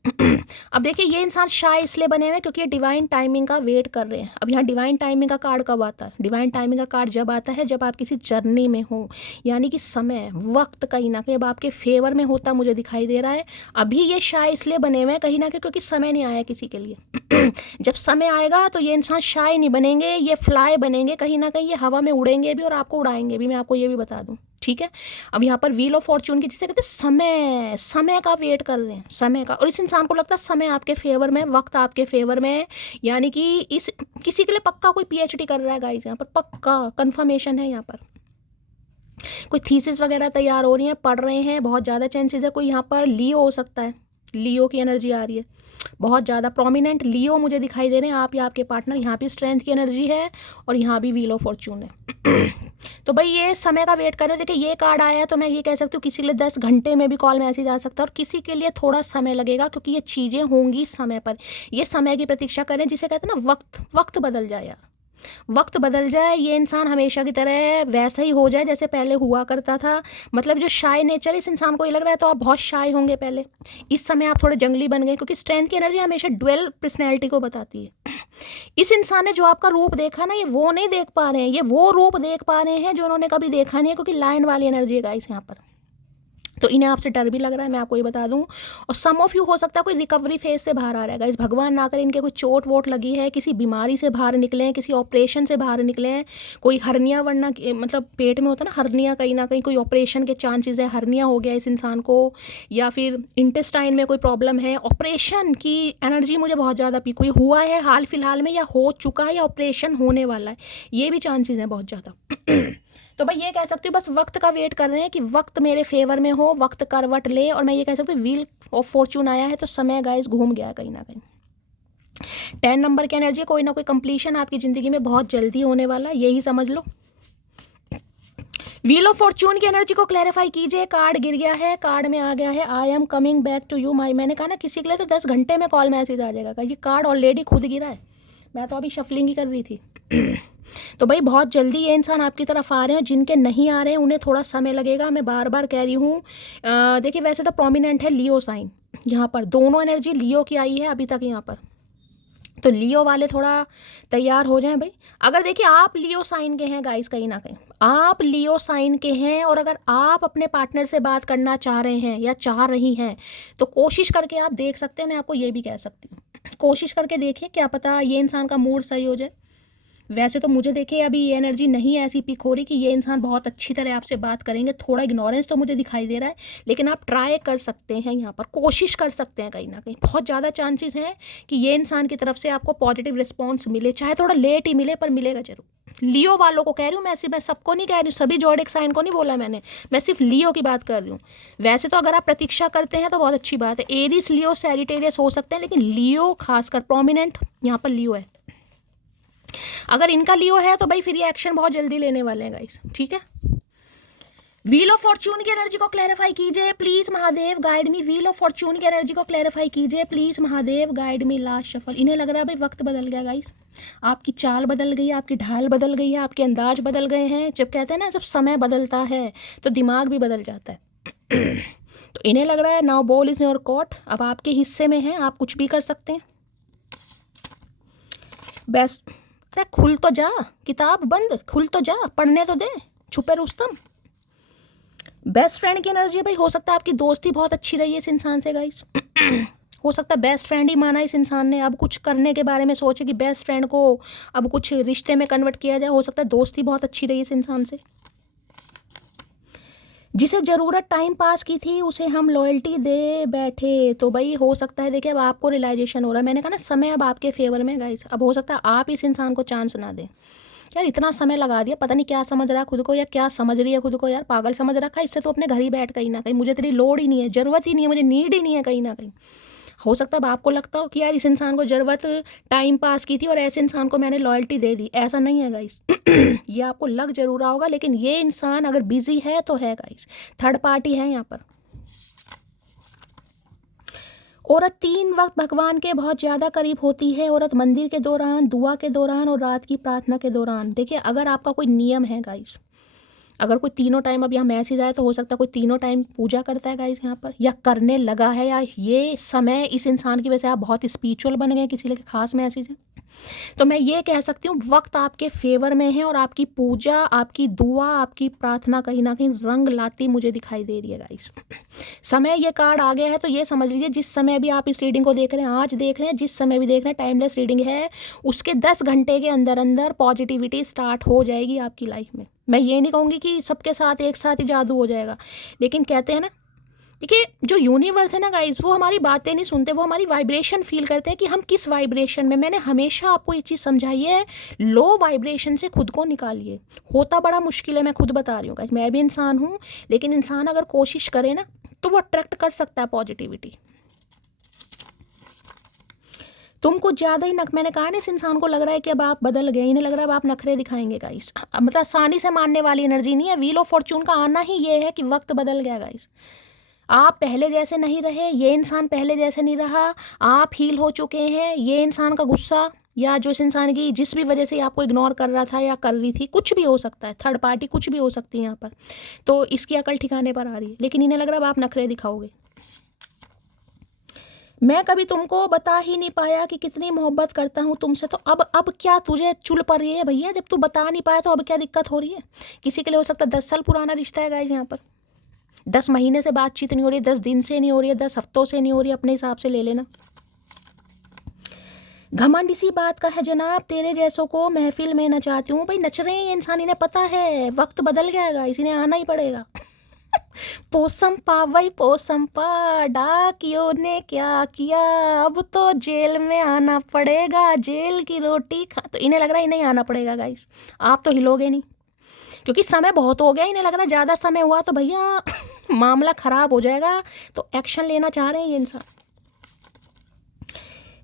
अब देखिए ये इंसान शाय इसलिए बने हुए हैं क्योंकि ये डिवाइन टाइमिंग का वेट कर रहे हैं। अब यहाँ डिवाइन टाइमिंग का कार्ड कब आता है, डिवाइन टाइमिंग का कार्ड जब आता है जब आप किसी जर्नी में हो, यानी कि समय वक्त कहीं ना कहीं अब आपके फेवर में होता मुझे दिखाई दे रहा है। अभी ये शाय इसलिए बने हुए हैं कहीं ना कहीं क्योंकि समय नहीं आया किसी के लिए। जब समय आएगा तो ये इंसान शाय नहीं बनेंगे, ये फ्लाई बनेंगे कहीं ना कहीं, ये हवा में उड़ेंगे भी और आपको उड़ाएंगे भी, मैं आपको ये भी बता दूं। ठीक है, अब यहाँ पर व्हील ऑफ फॉर्चून की जिसे कहते हैं समय का वेट कर रहे हैं, समय का, और इस इंसान को लगता है समय आपके फेवर में, वक्त आपके फेवर में, यानी कि इस किसी के लिए पक्का कोई पीएचडी कर रहा है गाइस, यहाँ पर पक्का कंफर्मेशन है, यहाँ पर कोई थीसिस वगैरह तैयार हो रही है, पढ़ रहे हैं, बहुत ज़्यादा चांसेस है। कोई यहाँ पर लियो हो सकता है, लियो की एनर्जी आ रही है, बहुत ज़्यादा प्रोमिनेंट लियो मुझे दिखाई दे रहे हैं, आप या आपके पार्टनर। यहाँ भी स्ट्रेंथ की एनर्जी है और यहाँ भी व्हील ऑफ फॉर्चून है। तो भाई ये समय का वेट कर रहे हो। देखिए ये कार्ड आया है तो मैं ये कह सकती हूँ किसी के लिए 10 घंटे में भी कॉल मैसेज आ सकता है, और किसी के लिए थोड़ा समय लगेगा, क्योंकि ये चीज़ें होंगी समय पर। ये समय की प्रतीक्षा करें, जिसे कहते हैं ना वक्त बदल जाए यार, वक्त बदल जाए, ये इंसान हमेशा की तरह वैसा ही हो जाए जैसे पहले हुआ करता था। मतलब जो शाय नेचर, इस इंसान को ये लग रहा है तो आप बहुत शाय होंगे पहले, इस समय आप थोड़े जंगली बन गए, क्योंकि स्ट्रेंथ की एनर्जी हमेशा ड्वेल पर्सनैलिटी को बताती है। इस इंसान ने जो आपका रूप देखा ना, ये वो नहीं देख पा रहे हैं, ये वो रूप देख पा रहे हैं जो उन्होंने कभी देखा नहीं है, क्योंकि लायन वाली एनर्जी है गाइस यहाँ पर। तो इन्हें आपसे डर भी लग रहा है, मैं आपको ये बता दूं। और सम ऑफ यू हो सकता है कोई रिकवरी फेज से बाहर आ रहा है गाइस, भगवान ना करे इनके कोई चोट वोट लगी है, किसी बीमारी से बाहर निकले हैं, किसी ऑपरेशन से बाहर निकले हैं, कोई हर्निया वरना मतलब पेट में होता है ना हर्निया, कहीं ना कहीं कोई ऑपरेशन के चांसेस है, हर्निया हो गया इस इंसान को, या फिर इंटेस्टाइन में कोई प्रॉब्लम है। ऑपरेशन की एनर्जी मुझे बहुत ज़्यादा कोई हुआ है हाल फिलहाल में, या हो चुका है, या ऑपरेशन होने वाला है, ये भी चांसेस हैं बहुत ज़्यादा। तो भाई ये कह सकती हूँ बस वक्त का वेट कर रहे हैं कि वक्त मेरे फेवर में हो, वक्त करवट ले, और मैं ये कह सकती हूँ व्हील ऑफ फॉर्चून आया है, तो समय गाइस घूम गया है कहीं ना कहीं। 10 नंबर की एनर्जी, कोई ना कोई कंप्लीशन आपकी ज़िंदगी में बहुत जल्दी होने वाला है, यही समझ लो। व्हील ऑफ फॉर्चून की एनर्जी को क्लैरिफाई कीजिए। कार्ड गिर गया है, कार्ड में आ गया है I am coming back to you my. मैंने कहा ना किसी के लिए तो 10 घंटे में कॉल मैसेज आ जाएगा, ये कार्ड ऑलरेडी खुद गिरा है, मैं तो अभी शफलिंग ही कर रही थी। तो भाई बहुत जल्दी ये इंसान आपकी तरफ आ रहे हैं, जिनके नहीं आ रहे हैं उन्हें थोड़ा समय लगेगा, मैं बार बार कह रही हूँ। देखिए वैसे तो प्रोमिनेंट है लियो साइन, यहाँ पर दोनों एनर्जी लियो की आई है अभी तक यहाँ पर, तो लियो वाले थोड़ा तैयार हो जाएं भाई। अगर देखिए आप लियो साइन के हैं गाइस, कहीं ना कहीं आप लियो साइन के हैं, और अगर आप अपने पार्टनर से बात करना चाह रहे हैं या चाह रही हैं, तो कोशिश करके आप देख सकते हैं, मैं आपको ये भी कह सकती हूँ, कोशिश करके देखिए, क्या पता ये इंसान का मूड सही हो जाए। वैसे तो मुझे देखिए अभी ये एनर्जी नहीं ऐसी पिक हो रही कि ये इंसान बहुत अच्छी तरह आपसे बात करेंगे, थोड़ा इग्नोरेंस तो मुझे दिखाई दे रहा है, लेकिन आप ट्राई कर सकते हैं, यहाँ पर कोशिश कर सकते हैं, कहीं ना कहीं बहुत ज़्यादा चांसेस हैं कि ये इंसान की तरफ से आपको पॉजिटिव रिस्पॉन्स मिले, चाहे थोड़ा लेट ही मिले पर मिलेगा जरूर। लियो वालों को कह रही हूँ मैं सबको नहीं कह रही हूँ, सभी ज़ोडिएक साइन को नहीं बोला मैंने, मैं सिर्फ लियो की बात कर रही हूँ। वैसे तो अगर आप प्रतीक्षा करते हैं तो बहुत अच्छी बात है, एरिस लियो सैजिटेरियस हो सकते हैं, लेकिन लियो खासकर प्रोमिनेंट यहाँ पर लियो है। अगर इनका लियो है तो भाई फिर ये एक्शन बहुत जल्दी लेने वाले हैं गाइस, ठीक है। व्हील ऑफ फॉर्चून की एनर्जी को क्लैरिफाई कीजिए please Mahadev, guide me. Wheel of fortune की एनर्जी को क्लैरिफाई कीजिए please Mahadev, guide me. Last shuffle, इन्हें लग रहा है भाई वक्त बदल गया गाइस, आपकी चाल बदल गई है, आपकी ढाल बदल गई है, आपके अंदाज बदल गए हैं। जब कहते हैं ना जब समय बदलता है तो दिमाग भी बदल जाता है। तो इन्हें लग रहा है now ball is in your court, अब आपके हिस्से में है, आप कुछ भी कर सकते हैं। बेस्ट, अरे खुल तो जा, किताब बंद, खुल तो जा, पढ़ने तो दे, छुपे रुस्तम। बेस्ट फ्रेंड की एनर्जी भाई, हो सकता है आपकी दोस्ती बहुत अच्छी रही है इस इंसान से गाइस। हो सकता है बेस्ट फ्रेंड ही माना इस इंसान ने, अब कुछ करने के बारे में सोचे कि बेस्ट फ्रेंड को अब कुछ रिश्ते में कन्वर्ट किया जाए। हो सकता है दोस्ती बहुत अच्छी रही इस इंसान से, जिसे ज़रूरत टाइम पास की थी उसे हम लॉयल्टी दे बैठे। तो भाई हो सकता है देखिए अब आपको रियलाइजेशन हो रहा है, मैंने कहा ना समय अब आपके फेवर में गाइस। अब हो सकता है आप इस इंसान को चांस ना दें, यार इतना समय लगा दिया, पता नहीं क्या समझ रहा है खुद को, या क्या समझ रही है खुद को, यार पागल समझ रखा है इससे, तो अपने घर ही बैठ कहीं ना कहीं, मुझे तेरी लोड ही नहीं है, ज़रूरत ही नहीं है, मुझे नीड ही नहीं है कहीं ना कहीं। हो सकता है अब आपको लगता हो कि यार इस इंसान को ज़रूरत टाइम पास की थी और ऐसे इंसान को मैंने लॉयल्टी दे दी, ऐसा नहीं है गाइस। ये आपको लग जरूर रहा होगा, लेकिन ये इंसान अगर बिजी है तो है गाइस, थर्ड पार्टी है यहाँ पर। औरत 3 वक्त भगवान के बहुत ज़्यादा करीब होती है, औरत मंदिर के दौरान, दुआ के दौरान और रात की प्रार्थना के दौरान। देखिए अगर आपका कोई नियम है गाइस, अगर कोई तीनों टाइम अब यहाँ मैसेज आए तो हो सकता है कोई तीनों टाइम पूजा करता है गाइस यहाँ पर, या करने लगा है, या ये समय इस इंसान की वजह से आप बहुत स्पिरिचुअल बन गए, किसी लिए खास मैसेज है। तो मैं ये कह सकती हूँ वक्त आपके फेवर में है, और आपकी पूजा, आपकी दुआ, आपकी प्रार्थना कहीं ना कहीं रंग लाती मुझे दिखाई दे रही है गाइस। समय ये कार्ड आ गया है तो ये समझ लीजिए जिस समय भी आप इस रीडिंग को देख रहे हैं, आज देख रहे हैं, जिस समय भी देख रहे हैं, टाइमलेस रीडिंग है, उसके 10 घंटे के अंदर अंदर पॉजिटिविटी स्टार्ट हो जाएगी आपकी लाइफ में। मैं ये नहीं कहूँगी कि सबके साथ एक साथ ही जादू हो जाएगा, लेकिन कहते हैं ना, देखिए जो यूनिवर्स है ना गाइस, वो हमारी बातें नहीं सुनते, वो हमारी वाइब्रेशन फील करते हैं कि हम किस वाइब्रेशन में। मैंने हमेशा आपको ये चीज़ समझाई है, लो वाइब्रेशन से खुद को निकालिए। होता बड़ा मुश्किल है, मैं खुद बता रही हूँ गाइस, मैं भी इंसान हूँ, लेकिन इंसान अगर कोशिश करे ना तो वो अट्रैक्ट कर सकता है पॉजिटिविटी। तुम कुछ ज़्यादा ही मैंने कहा ना इस इंसान को लग रहा है कि अब आप बदल गए, इन्हें लग रहा है अब आप नखरे दिखाएंगे गाइस। मतलब आसानी से मानने वाली एनर्जी नहीं है, व्हील ऑफ फॉर्चून का आना ही ये है कि वक्त बदल गया गाइस। आप पहले जैसे नहीं रहे, ये इंसान पहले जैसे नहीं रहा, आप हील हो चुके हैं, ये इंसान का गुस्सा या जो इस इंसान की जिस भी वजह से आपको इग्नोर कर रहा था या कर रही थी, कुछ भी हो सकता है, थर्ड पार्टी कुछ भी हो सकती है यहाँ पर, तो इसकी अकल ठिकाने पर आ रही है। लेकिन इन्हें लग रहा है अब आप नखरे दिखाओगे। मैं कभी तुमको बता ही नहीं पाया कि कितनी मोहब्बत करता हूँ तुमसे, तो अब क्या तुझे चुल पड़ रही है भैया? जब तू बता नहीं पाया तो अब क्या दिक्कत हो रही है? किसी के लिए हो सकता है 10 साल पुराना रिश्ता है गाइस, यहाँ पर 10 महीने से बातचीत नहीं हो रही है, 10 दिन से नहीं हो रही है, 10 हफ्तों से नहीं हो रही है, अपने हिसाब से ले लेना। घमंड इसी बात का है जनाब, तेरे जैसों को महफिल में नचाती हूँ। भाई नच रहे हैं ये इंसान, इन्हें पता है वक्त बदल गया गाइस, इन्हें आना ही पड़ेगा। पोसंपा भाई पोसंपा, डाकियों ने क्या किया, अब तो जेल में आना पड़ेगा, जेल की रोटी खा। तो इन्हें लग रहा है इन्हें आना पड़ेगा गाइस, आप तो हिलोगे नहीं, क्योंकि समय बहुत हो गया। इन्हें लग रहा है ज़्यादा समय हुआ तो भैया मामला ख़राब हो जाएगा, तो एक्शन लेना चाह रहे हैं ये इंसान।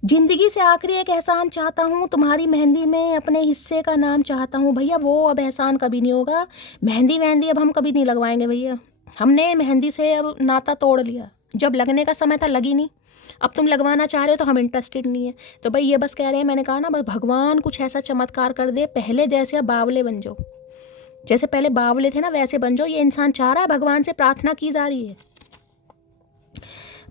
जिंदगी से आखिरी एक एहसान चाहता हूँ, तुम्हारी मेहंदी में अपने हिस्से का नाम चाहता हूँ। भैया वो अब एहसान कभी नहीं होगा, मेहंदी अब हम कभी नहीं लगवाएंगे भैया। हमने मेहंदी से अब नाता तोड़ लिया, जब लगने का समय था लगी नहीं, अब तुम लगवाना चाह रहे हो तो हम इंटरेस्टेड नहीं है। तो भाई ये बस कह रहे हैं, मैंने कहा ना, बस भगवान कुछ ऐसा चमत्कार कर दे, पहले जैसे अब बावले बन जाओ, जैसे पहले बावले थे ना वैसे बन जाओ। ये इंसान चाह रहा है, भगवान से प्रार्थना की जा रही है।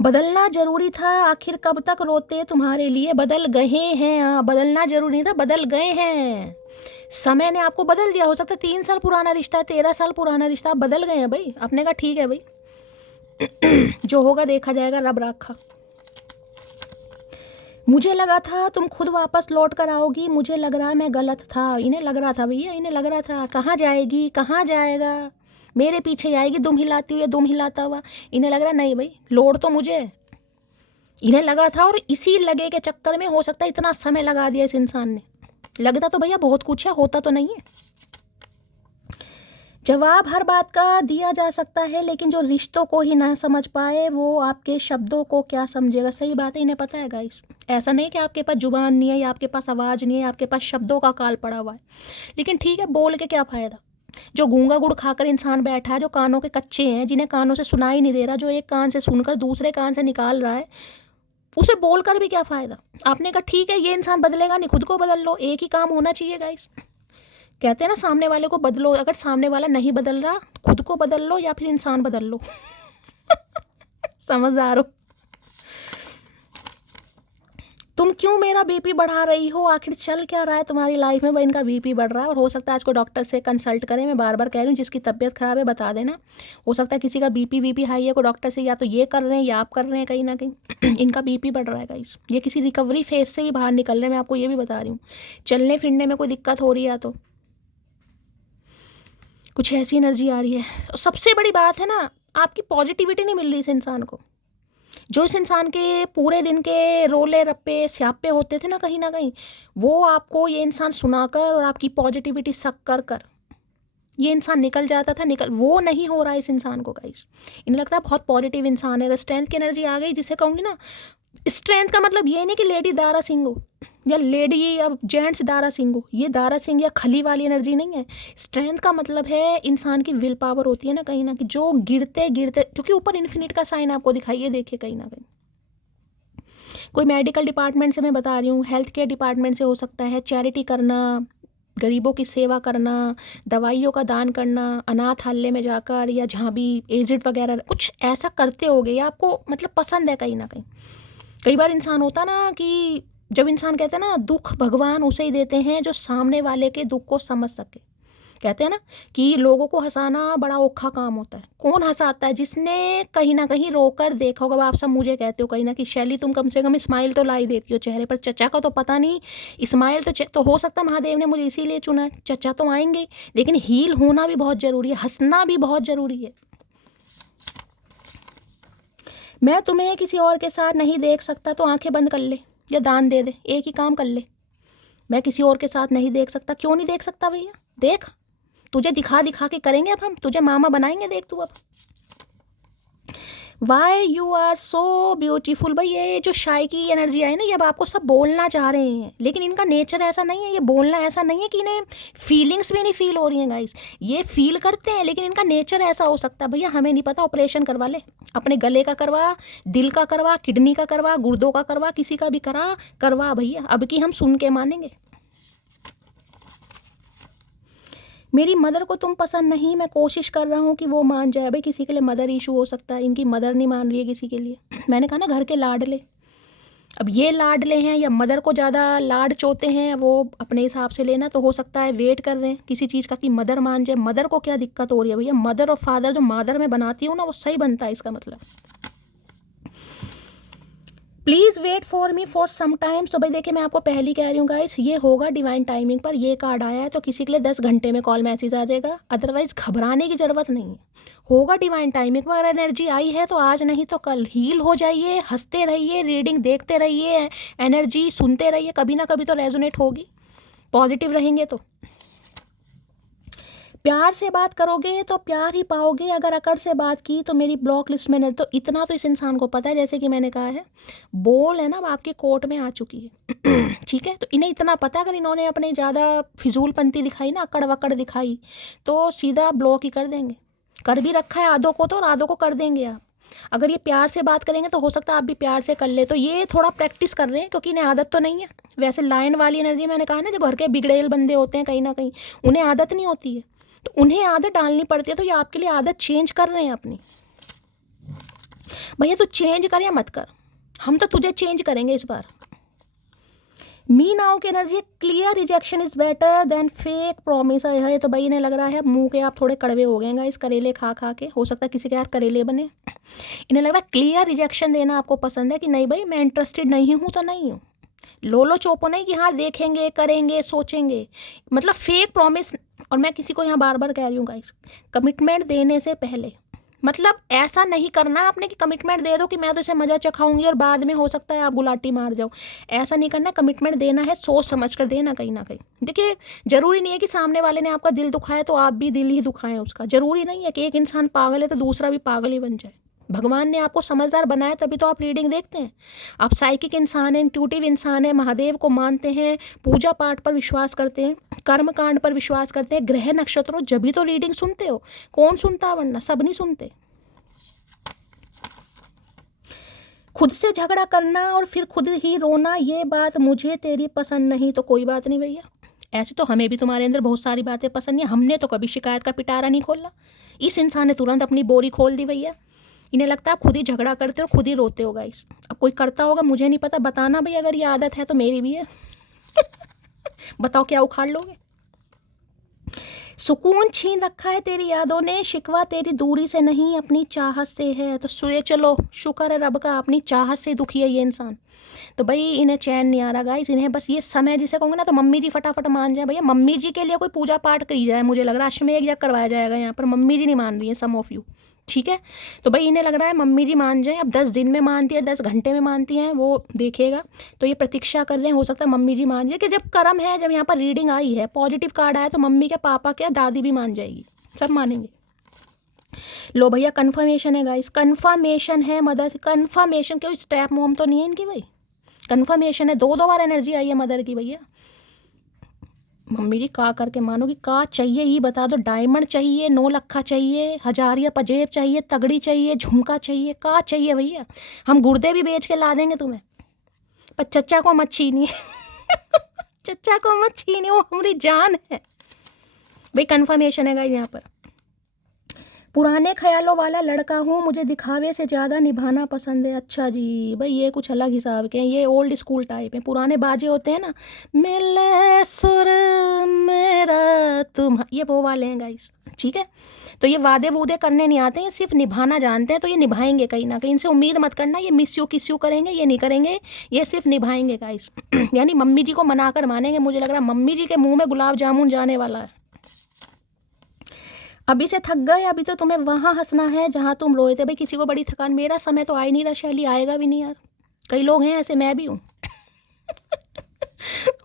बदलना जरूरी था, आखिर कब तक रोते तुम्हारे लिए, बदल गए हैं। बदलना जरूरी था, बदल गए हैं, समय ने आपको बदल दिया। हो सकता है 3 साल पुराना रिश्ता है, 13 साल पुराना रिश्ता, आप बदल गए हैं भाई। अपने का ठीक है भाई, जो होगा देखा जाएगा, रब राखा। मुझे लगा था तुम खुद वापस लौट कर आओगी, मुझे लग रहा है मैं गलत था। इन्हें लग रहा था भैया, इन्हें लग रहा था कहाँ जाएगी, कहाँ जाएगा, मेरे पीछे आएगी दुम हिलाती हुई, दुम हिलाता हुआ। इन्हें लग रहा है नहीं भाई, लोड तो मुझे। इन्हें लगा था, और इसी लगे के चक्कर में हो सकता है इतना समय लगा दिया इस इंसान ने। लगता तो भैया बहुत कुछ है, होता तो नहीं है। जवाब हर बात का दिया जा सकता है, लेकिन जो रिश्तों को ही ना समझ पाए वो आपके शब्दों को क्या समझेगा। सही बात है, इन्हें पता है गाइस। ऐसा नहीं कि आपके पास जुबान नहीं है, या आपके पास आवाज़ नहीं है, आपके पास शब्दों का काल पड़ा हुआ है, लेकिन ठीक है, बोल के क्या फ़ायदा। जो गूंगा गुड़ खाकर इंसान बैठा है, जो कानों के कच्चे हैं, जिन्हें कानों से सुनाई नहीं दे रहा, जो एक कान से सुनकर दूसरे कान से निकाल रहा है, उसे बोलकर भी क्या फ़ायदा। आपने कहा ठीक है, ये इंसान बदलेगा नहीं, खुद को बदल लो, एक ही काम होना चाहिए गाइस। कहते हैं ना, सामने वाले को बदलो, अगर सामने वाला नहीं बदल रहा, खुद को बदल लो या फिर इंसान बदल लो। समझदार हो। तुम क्यों मेरा बीपी बढ़ा रही हो, आखिर चल क्या रहा है तुम्हारी लाइफ में? भाई इनका बीपी बढ़ रहा है, और हो सकता है आज को डॉक्टर से कंसल्ट करें। मैं बार बार कह रही हूँ, जिसकी तबीयत खराब है बता देना। हो सकता है किसी का बीपी हाई है, को डॉक्टर से या तो ये कर रहे हैं या आप कर रहे हैं कहीं ना कहीं। इनका बीपी बढ़ रहा है गाइस, ये किसी रिकवरी फेज से भी बाहर निकल रहे हैं, मैं आपको ये भी बता रही हूँ। चलने फिरने में कोई दिक्कत हो रही है तो कुछ ऐसी एनर्जी आ रही है। सबसे बड़ी बात है ना, आपकी पॉजिटिविटी नहीं मिल रही इस इंसान को। जो इस इंसान के पूरे दिन के रोले रप्पे स्यापे होते थे ना कहीं, वो आपको ये इंसान सुनाकर और आपकी पॉजिटिविटी सक कर ये इंसान निकल जाता था। वो नहीं हो रहा है इस इंसान को गाइस। इन्हें लगता है बहुत पॉजिटिव इंसान है, अगर स्ट्रेंथ की एनर्जी आ गई, जिसे कहूँगी ना, स्ट्रेंथ का मतलब ये नहीं कि लेडी दारा सिंह हो या लेडी या जेंट्स दारा सिंह हो, ये दारा सिंह या खली वाली एनर्जी नहीं है। स्ट्रेंथ का मतलब है इंसान की विल पावर होती है ना कहीं ना, कि जो गिरते गिरते, क्योंकि ऊपर इन्फिनिट का साइन आपको दिखाइए, देखिए कहीं ना कहीं। कोई मेडिकल डिपार्टमेंट से मैं बता रही हूँ, हेल्थ केयर डिपार्टमेंट से हो सकता है, चैरिटी करना, गरीबों की सेवा करना, दवाइयों का दान करना, अनाथालय में जाकर, या जहाँ भी एजिड वगैरह कुछ ऐसा करते होगे, या आपको मतलब पसंद है कहीं ना कहीं। कई बार इंसान होता ना कि जब इंसान कहते हैं ना, दुख भगवान उसे ही देते हैं जो सामने वाले के दुख को समझ सके। कहते हैं ना कि लोगों को हंसाना बड़ा औखा काम होता है। कौन हंसाता है? जिसने कहीं ना कहीं रोकर देखा होगा। आप सब मुझे कहते हो कहीं ना कि शैली तुम कम से कम स्माइल तो लाई देती हो चेहरे पर। चचा का तो पता नहीं, स्माइल तो हो सकता है महादेव ने मुझे इसीलिए चुना है। चचा तो आएंगे, लेकिन हील होना भी बहुत ज़रूरी है, हंसना भी बहुत ज़रूरी है। मैं तुम्हें किसी और के साथ नहीं देख सकता तो आंखें बंद कर ले या दान दे दे, एक ही काम कर ले। मैं किसी और के साथ नहीं देख सकता, क्यों नहीं देख सकता भैया? देख, तुझे दिखा दिखा के करेंगे अब हम, तुझे मामा बनाएंगे, देख तू अब। Why you are so beautiful. भाई ये जो शाय की एनर्जी आई ना, ये अब आपको सब बोलना चाह रहे हैं, लेकिन इनका नेचर ऐसा नहीं है, ये बोलना ऐसा नहीं है कि इन्हें फीलिंग्स भी नहीं फील हो रही हैं गाइस। ये फील करते हैं, लेकिन इनका नेचर ऐसा हो सकता है। भैया हमें नहीं पता, ऑपरेशन करवा ले, अपने गले का करवा, दिल का करवा, किडनी का करवा, गुर्दों का करवा, किसी का भी करवा भैया, अब की हम सुन के मानेंगे। मेरी मदर को तुम पसंद नहीं, मैं कोशिश कर रहा हूँ कि वो मान जाए। भाई किसी के लिए मदर इशू हो सकता है, इनकी मदर नहीं मान रही है किसी के लिए। मैंने कहा ना घर के लाडले, अब ये लाडले हैं या मदर को ज़्यादा लाड चोते हैं, वो अपने हिसाब से लेना। तो हो सकता है वेट कर रहे हैं किसी चीज़ का कि मदर मान जाए। मदर को क्या दिक्कत हो रही है भैया? मदर और फादर जो मादर में बनाती हूँ ना, वो सही बनता है, इसका मतलब। Please wait for me for some times. तो भाई देखिए, मैं आपको पहली कह रही हूँ गाइस, ये होगा डिवाइन टाइमिंग पर। ये कार्ड आया है तो किसी के लिए 10 घंटे में कॉल मैसेज आ जाएगा, अदरवाइज घबराने की ज़रूरत नहीं है। होगा डिवाइन टाइमिंग पर। अगर एनर्जी आई है तो आज नहीं तो कल हील हो जाइए, हंसते रहिए, रीडिंग देखते रहिए, एनर्जी सुनते रहिए, कभी ना कभी तो रेजोनेट होगी। पॉजिटिव रहेंगे तो प्यार से बात करोगे तो प्यार ही पाओगे। अगर अकड़ से बात की तो मेरी ब्लॉक लिस्ट में नहीं। तो इतना तो इस इंसान को पता है, जैसे कि मैंने कहा है, बोल है ना, अब आपके कोर्ट में आ चुकी है। ठीक है, तो इन्हें इतना पता है, अगर इन्होंने अपने ज़्यादा फिजूलपंती दिखाई ना, अकड़ वकड़ दिखाई, तो सीधा ब्लॉक ही कर देंगे। कर भी रखा है आधों को, तो और आधों को कर देंगे आप। अगर ये प्यार से बात करेंगे तो हो सकता है आप भी प्यार से कर ले। तो ये थोड़ा प्रैक्टिस कर रहे हैं, क्योंकि इन्हें आदत तो नहीं है। वैसे लायन वाली एनर्जी मैंने कहा ना, जो घर के बिगड़ेल बंदे होते हैं कहीं ना कहीं, उन्हें आदत नहीं होती है, तो उन्हें आदत डालनी पड़ती है। तो ये आपके लिए आदत चेंज कर रहे हैं अपनी। भैया तू चेंज कर या मत कर, हम तो तुझे चेंज करेंगे इस बार। मी नाउ की energy, clear rejection is better than fake promise है। तो भाई इन्हें लग रहा है मुंह के आप थोड़े कड़वे हो गए इस करेले खा खा के। हो सकता है किसी के यार करेले बने। इन्हें लग रहा है क्लियर रिजेक्शन देना आपको पसंद है, कि नहीं भाई मैं इंटरेस्टेड नहीं हूँ तो नहीं हूँ। लोलो चोपो नहीं कि हाँ देखेंगे, करेंगे, सोचेंगे, मतलब फेक प्रॉमिस। और मैं किसी को यहाँ बार बार कह रही हूँ गाइस, कमिटमेंट देने से पहले, मतलब ऐसा नहीं करना आपने कि कमिटमेंट दे दो कि मैं तो इसे मजा चखाऊंगी और बाद में हो सकता है आप गुलाटी मार जाओ। ऐसा नहीं करना। कमिटमेंट देना है सोच समझ कर देना। कहीं ना कहीं देखिए, जरूरी नहीं है कि सामने वाले ने आपका दिल दुखाया तो आप भी दिल ही दुखाएं उसका। जरूरी नहीं है कि एक इंसान पागल है तो दूसरा भी पागल ही बन जाए। भगवान ने आपको समझदार बनाया, तभी तो आप रीडिंग देखते हैं। आप साइकिक इंसान हैं, इंट्यूटिव इंसान हैं, महादेव को मानते हैं, पूजा पाठ पर विश्वास करते हैं, कर्म कांड पर विश्वास करते हैं, ग्रह नक्षत्रों, जब भी तो रीडिंग सुनते हो। कौन सुनता है वरना? सब नहीं सुनते। खुद से झगड़ा करना और फिर खुद ही रोना, ये बात मुझे तेरी पसंद नहीं। तो कोई बात नहीं भैया, ऐसे तो हमें भी तुम्हारे अंदर बहुत सारी बातें पसंद नहीं। हमने तो कभी शिकायत का पिटारा नहीं खोला। इस इंसान ने तुरंत अपनी बोरी खोल दी भैया। इन्हें लगता है आप खुद ही झगड़ा करते हो, खुद ही रोते हो गाइस। अब कोई करता होगा, मुझे नहीं पता, बताना भैया। अगर ये आदत है तो मेरी भी है। बताओ क्या उखाड़ लोगे? सुकून छीन रखा है तेरी यादों ने, शिकवा तेरी दूरी से नहीं अपनी चाहत से है। तो सुए चलो, शुक्र है रब का, अपनी चाहत से दुखी है ये इंसान। तो भाई इन्हें चैन नहीं आ रहा गाइस। इन्हें बस ये समय, जिसे कहूँगे ना, तो मम्मी जी फटाफट मान जाए। भैया मम्मी जी के लिए कोई पूजा पाठ करी जाए, मुझे लग रहा है अश्वमेध यज्ञ करवाया जाएगा यहाँ पर। मम्मी जी नहीं मान रही है सम ऑफ यू, ठीक है। तो भाई इन्हें लग रहा है मम्मी जी मान जाएं। अब 10 दिन में मानती है, 10 घंटे में मानती हैं, वो देखेगा। तो ये प्रतीक्षा कर रहे हैं, हो सकता है मम्मी जी मान जाए। कि जब कर्म है, जब यहाँ पर रीडिंग आई है, पॉजिटिव कार्ड आया, तो मम्मी के, पापा क्या, दादी भी मान जाएगी, सब मानेंगे। लो भैया कन्फर्मेशन है गाइस, कन्फर्मेशन है मदर से। कन्फर्मेशन क्यों? स्टेप मोम तो नहीं है इनकी भाई। कन्फर्मेशन है, 2 बार एनर्जी आई है मदर की भैया। मम्मी जी का करके मानोगी? का चाहिए ही बता दो। डायमंड चाहिए, 9 लखा चाहिए, हजारिया पजेब चाहिए, तगड़ी चाहिए, झुमका चाहिए, का चाहिए भैया? हम गुर्दे भी बेच के ला देंगे तुम्हें, पर चच्चा को मत छीनिए। चच्चा को मत छीनिए, वो हमारी जान है भाई। कन्फर्मेशन है गाइस यहाँ पर। पुराने ख्यालों वाला लड़का हूँ, मुझे दिखावे से ज़्यादा निभाना पसंद है। अच्छा जी, भाई ये कुछ अलग हिसाब के हैं, ये ओल्ड स्कूल टाइप है। पुराने बाजे होते हैं ना, मिले सुर मेरा तुम, ये वो वाले हैं गाइस, ठीक है। तो ये वादे वूदे करने नहीं आते हैं, सिर्फ निभाना जानते हैं। तो ये निभाएंगे कहीं ना कहीं, इनसे उम्मीद मत करना ये मिस यू किस यू करेंगे, ये नहीं करेंगे, ये सिर्फ निभाएंगे गाइस। यानी मम्मी जी को मनाकर मानेंगे। मुझे लग रहा है मम्मी जी के मुँह में गुलाब जामुन जाने वाला है। अभी से थक गए, अभी तो तुम्हें वहाँ हंसना है जहाँ तुम रोए थे। भाई किसी को बड़ी थकान, मेरा समय तो आ ही नहीं रहा शैली, आएगा भी नहीं यार। कई लोग हैं ऐसे, मैं भी हूँ।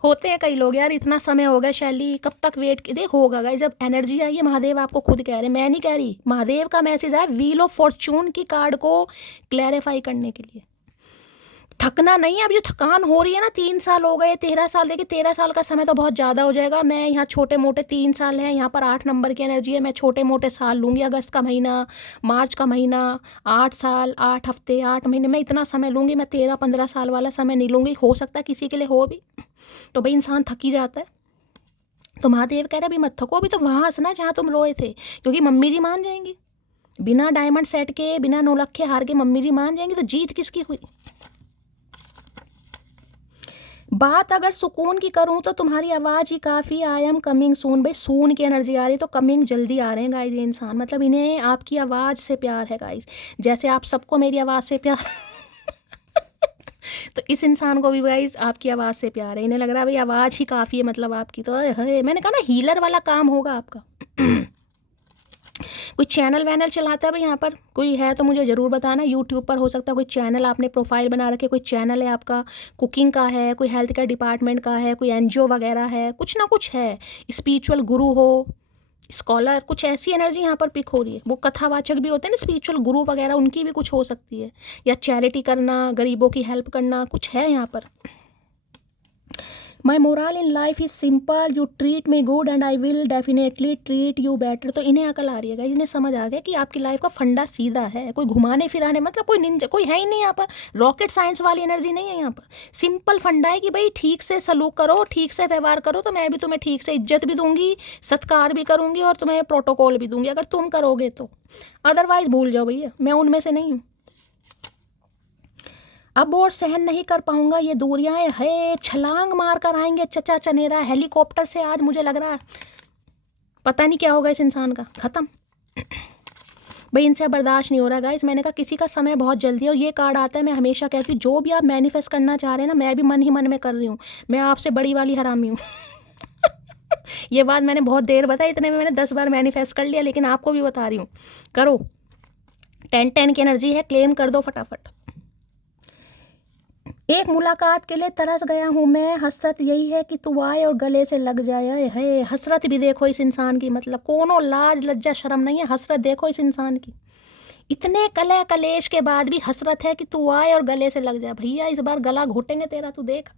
होते हैं कई लोग यार, इतना समय हो गया शैली, कब तक वेट दे होगा गाइस। जब एनर्जी आई है, महादेव आपको खुद कह रहे हैं, मैं नहीं कह रही, महादेव का मैसेज है व्हील ऑफ फॉर्चून की कार्ड को क्लैरिफाई करने के लिए। थकना नहीं है। अब जो थकान हो रही है ना, 3 साल हो गए, 13 साल, देखिए 13 साल का समय तो बहुत ज़्यादा हो जाएगा। मैं यहाँ छोटे मोटे 3 साल है, यहाँ पर 8 नंबर की एनर्जी है, मैं छोटे मोटे साल लूँगी, अगस्त का महीना, मार्च का महीना, 8 साल, 8 हफ्ते, 8 महीने, मैं इतना समय लूँगी। मैं 13-15 साल वाला समय नहीं लूँगी। हो सकता है किसी के लिए हो भी, तो भाई इंसान थक ही जाता है। तो महादेव कह रहे अभी मत थको, अभी तो वहाँ हंसना जहाँ तुम रोए थे, क्योंकि मम्मी जी मान जाएंगी। बिना डायमंड सेट के, बिना नौलखे हार के मम्मी जी मान जाएंगी, तो जीत किसकी हुई। बात अगर सुकून की करूं तो तुम्हारी आवाज़ ही काफ़ी, आई एम कमिंग सून। भाई सून की एनर्जी आ रही, तो कमिंग जल्दी आ रहे हैं गाइज। ये इंसान मतलब इन्हें आपकी आवाज़ से प्यार है गाइज, जैसे आप सबको मेरी आवाज़ से प्यार तो इस इंसान को भी गाइज आपकी आवाज़ से प्यार है। इन्हें लग रहा है भाई आवाज़ ही काफ़ी है, मतलब आपकी तो है, मैंने कहा ना हीलर वाला काम होगा आपका। कोई चैनल वैनल चलाता है भाई यहाँ पर, कोई है तो मुझे ज़रूर बताना। यूट्यूब पर हो सकता है कोई चैनल आपने प्रोफाइल बना रखे, कोई चैनल है आपका, कुकिंग का है, कोई हेल्थ का डिपार्टमेंट का है, कोई एनजीओ वगैरह है, कुछ ना कुछ है, स्पिरिचुअल गुरु हो, स्कॉलर, कुछ ऐसी एनर्जी यहाँ पर पिक हो रही है। वो कथावाचक भी होते हैं ना स्पिरिचुअल गुरु वगैरह, उनकी भी कुछ हो सकती है, या चैरिटी करना, गरीबों की हेल्प करना, कुछ है यहाँ पर। My moral in life is simple, you treat me good and I will definitely treat you better. तो इन्हें अकल आ रही है, इन्हें समझ आ गया कि आपकी लाइफ का फंडा सीधा है, कोई घुमाने फिराने, मतलब कोई निंजा कोई है ही नहीं यहाँ पर, रॉकेट साइंस वाली एनर्जी नहीं है यहाँ पर। सिंपल फंडा है कि भाई ठीक से सलूक करो, ठीक से व्यवहार करो, तो मैं भी तुम्हें ठीक से इज्जत भी दूंगी, सत्कार भी करूंगी, और तुम्हें प्रोटोकॉल भी दूंगी, अगर तुम करोगे तो। अदरवाइज भूल जाओ भैया, मैं उनमें से नहीं हूँ। अब और सहन नहीं कर पाऊंगा ये दूरियां, है छलांग मार कर आएंगे चचा चनेरा हेलीकॉप्टर से। आज मुझे लग रहा है पता नहीं क्या होगा इस इंसान का, खत्म भाई, इनसे बर्दाश्त नहीं हो रहा गाइस। मैंने कहा किसी का समय बहुत जल्दी है, और ये कार्ड आता है, मैं हमेशा कहती हूँ जो भी आप मैनिफेस्ट करना चाह रहे हैं ना, मैं भी मन ही मन में कर रही हूँ, मैं आपसे बड़ी वाली हरामी हूँ। ये बात मैंने बहुत देर बताई, इतने में मैंने 10 बार मैनिफेस्ट कर लिया, लेकिन आपको भी बता रही हूँ, करो। 10-10 की एनर्जी है, क्लेम कर दो फटाफट। एक मुलाकात के लिए तरस गया हूँ मैं, हसरत यही है कि तू आए और गले से लग जाए। है हसरत भी देखो इस इंसान की, मतलब कोनो लाज लज्जा शर्म नहीं है, हसरत देखो इस इंसान की। इतने कलह कलेश के बाद भी हसरत है कि तू आए और गले से लग जाए। भैया इस बार गला घोटेंगे तेरा, तू देख,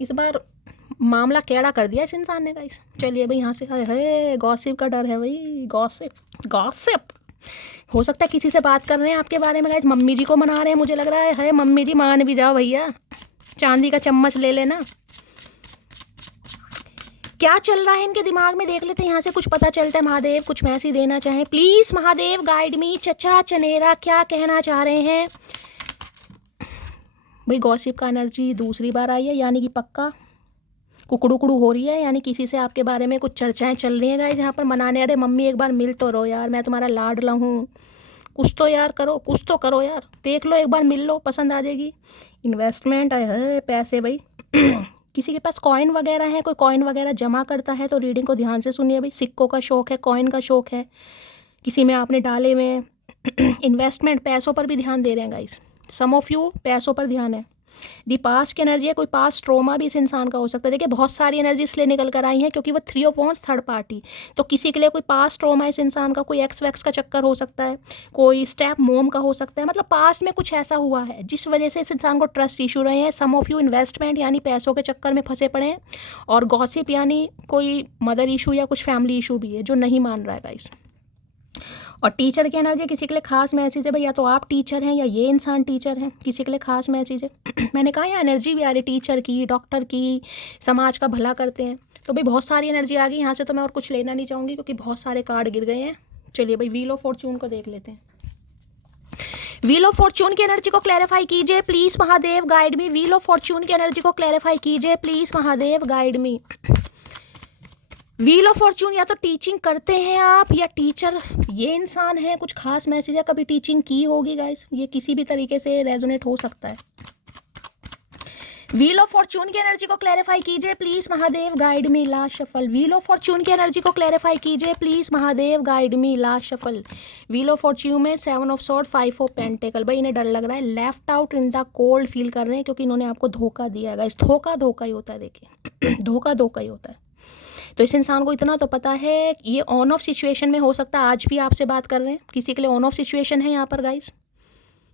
इस बार मामला कैड़ा कर दिया इस इंसान ने गाइस। चलिए भाई यहाँ से, है गॉसिप का डर है भाई, गॉसिप गॉसिप। हो सकता है किसी से बात कर रहे हैं आपके बारे में गाइस, मम्मी जी को मना रहे हैं, मुझे लग रहा है मम्मी जी मान भी जाओ भैया, चांदी का चम्मच ले लेना। क्या चल रहा है इनके दिमाग में देख लेते हैं, यहाँ से कुछ पता चलता है। महादेव कुछ मैसेज देना चाहें प्लीज, महादेव गाइड मी, चचा चनेरा क्या कहना चाह रहे हैं भाई। गॉसिप का एनर्जी दूसरी बार आई है, यानी कि पक्का कुकड़ू हो रही है, यानी किसी से आपके बारे में कुछ चर्चाएं चल रही हैं गाइस यहाँ पर मनाने। अरे मम्मी एक बार मिल तो रहो यार, मैं तुम्हारा लाडला हूँ, कुछ तो यार करो, कुछ तो करो यार, देख लो एक बार मिल लो, पसंद आ जाएगी। इन्वेस्टमेंट है, पैसे भाई। किसी के पास कॉइन वगैरह है, कोई कॉइन वगैरह जमा करता है तो रीडिंग को ध्यान से सुनिए भाई। सिक्कों का शौक है, कॉइन का शौक है, किसी में आपने डाले में इन्वेस्टमेंट, पैसों पर भी ध्यान दे रहे हैं गाइस। सम ऑफ यू पैसों पर ध्यान है। दी पास्ट की एनर्जी है, कोई पास्ट ट्रोमा भी इस इंसान का हो सकता है। देखिए बहुत सारी एनर्जी इसलिए निकल कर आई हैं क्योंकि वो 3 ऑफ वांड्स थर्ड पार्टी, तो किसी के लिए कोई पास्ट ट्रोमा इस इंसान का, कोई एक्स वैक्स का चक्कर हो सकता है, कोई स्टेप मोम का हो सकता है, मतलब पास्ट में कुछ ऐसा हुआ है जिस वजह से इस इंसान को ट्रस्ट इशू रहे हैं। सम ऑफ यू इन्वेस्टमेंट यानी पैसों के चक्कर में फंसे पड़े हैं, और गॉसिप यानी कोई मदर इशू या कुछ फैमिली इशू भी है जो नहीं मान रहा है गाइस। और टीचर की एनर्जी, किसी के लिए खास मैसेज है भाई, या तो आप टीचर हैं या ये इंसान टीचर है, किसी के लिए खास मैसेज है। मैंने कहा यहाँ एनर्जी भी आ रही, टीचर की, डॉक्टर की, समाज का भला करते हैं, तो भाई बहुत सारी एनर्जी आ गई यहाँ से। तो मैं और कुछ लेना नहीं चाहूँगी क्योंकि बहुत सारे कार्ड गिर गए हैं। चलिए भाई व्हील ऑफ फॉर्चून को देख लेते हैं। व्हील ऑफ फॉर्चून की एनर्जी को क्लैरिफाई कीजिए please, Mahadev guide me. Wheel of fortune की एनर्जी को क्लैरिफाई कीजिए please, Mahadev guide me. Wheel of Fortune, या तो टीचिंग करते हैं आप या टीचर ये इंसान है, कुछ खास मैसेज है, कभी टीचिंग की होगी गाइस, ये किसी भी तरीके से रेजोनेट हो सकता है। व्हील ऑफ फॉर्च्यून की एनर्जी को क्लैरिफाई कीजिए please Mahadev, guide me last shuffle. Wheel of Fortune की एनर्जी को क्लैरिफाई कीजिए please Mahadev, guide me last shuffle. Wheel of Fortune में 7 ऑफ सॉर्ड, 5 ऑफ पेंटिकल। भाई इन्हें डर लग रहा है, left out in the cold feel कर रहे हैं क्योंकि इन्होंने आपको धोखा दिया है। इस धोखा ही होता है, देखिए धोखा ही होता है। तो इस इंसान को इतना तो पता है ये ऑन ऑफ सिचुएशन में हो सकता है, आज भी आपसे बात कर रहे हैं, किसी के लिए ऑन ऑफ सिचुएशन है यहाँ पर गाइस,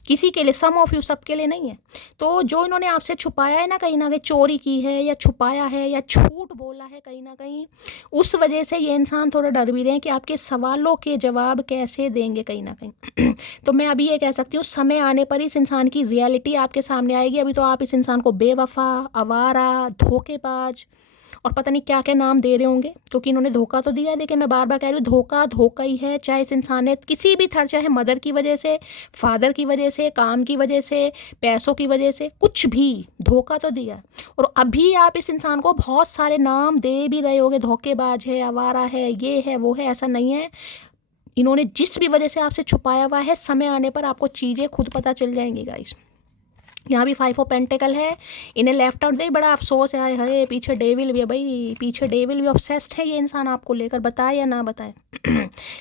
किसी के लिए, सम ऑफ यू, सबके लिए नहीं है। तो जो इन्होंने आपसे छुपाया है ना कहीं चोरी की है या छुपाया है या झूठ बोला है कहीं ना कहीं, उस वजह से ये इंसान थोड़ा डर भी रहे हैं कि आपके सवालों के जवाब कैसे देंगे कहीं ना कहीं। तो मैं अभी ये कह सकती हूँ समय आने पर इस इंसान की रियलिटी आपके सामने आएगी। अभी तो आप इस इंसान को बेवफा, आवारा, धोखेबाज और पता नहीं क्या क्या नाम दे रहे होंगे क्योंकि इन्होंने धोखा तो दिया है। देखिए मैं बार बार कह रही हूँ, धोखा ही है। चाहे इस इंसान ने किसी भी थर, चाहे मदर की वजह से, फादर की वजह से, काम की वजह से, पैसों की वजह से, कुछ भी धोखा तो दिया। और अभी आप इस इंसान को बहुत सारे नाम दे भी रहे होगे, धोखेबाज है, आवारा है, ये है, वो है। ऐसा नहीं है, इन्होंने जिस भी वजह से आपसे छुपाया हुआ है, समय आने पर आपको चीज़ें खुद पता चल जाएंगी गाइस। यहाँ भी 5 ऑफ पेंटिकल है, इन्हें लेफ्ट आउट दे, बड़ा अफसोस है। हाय पीछे डेविल भी है भाई, पीछे डेविल भी ऑब्सेस्ड है ये इंसान आपको लेकर, बताए या ना बताए।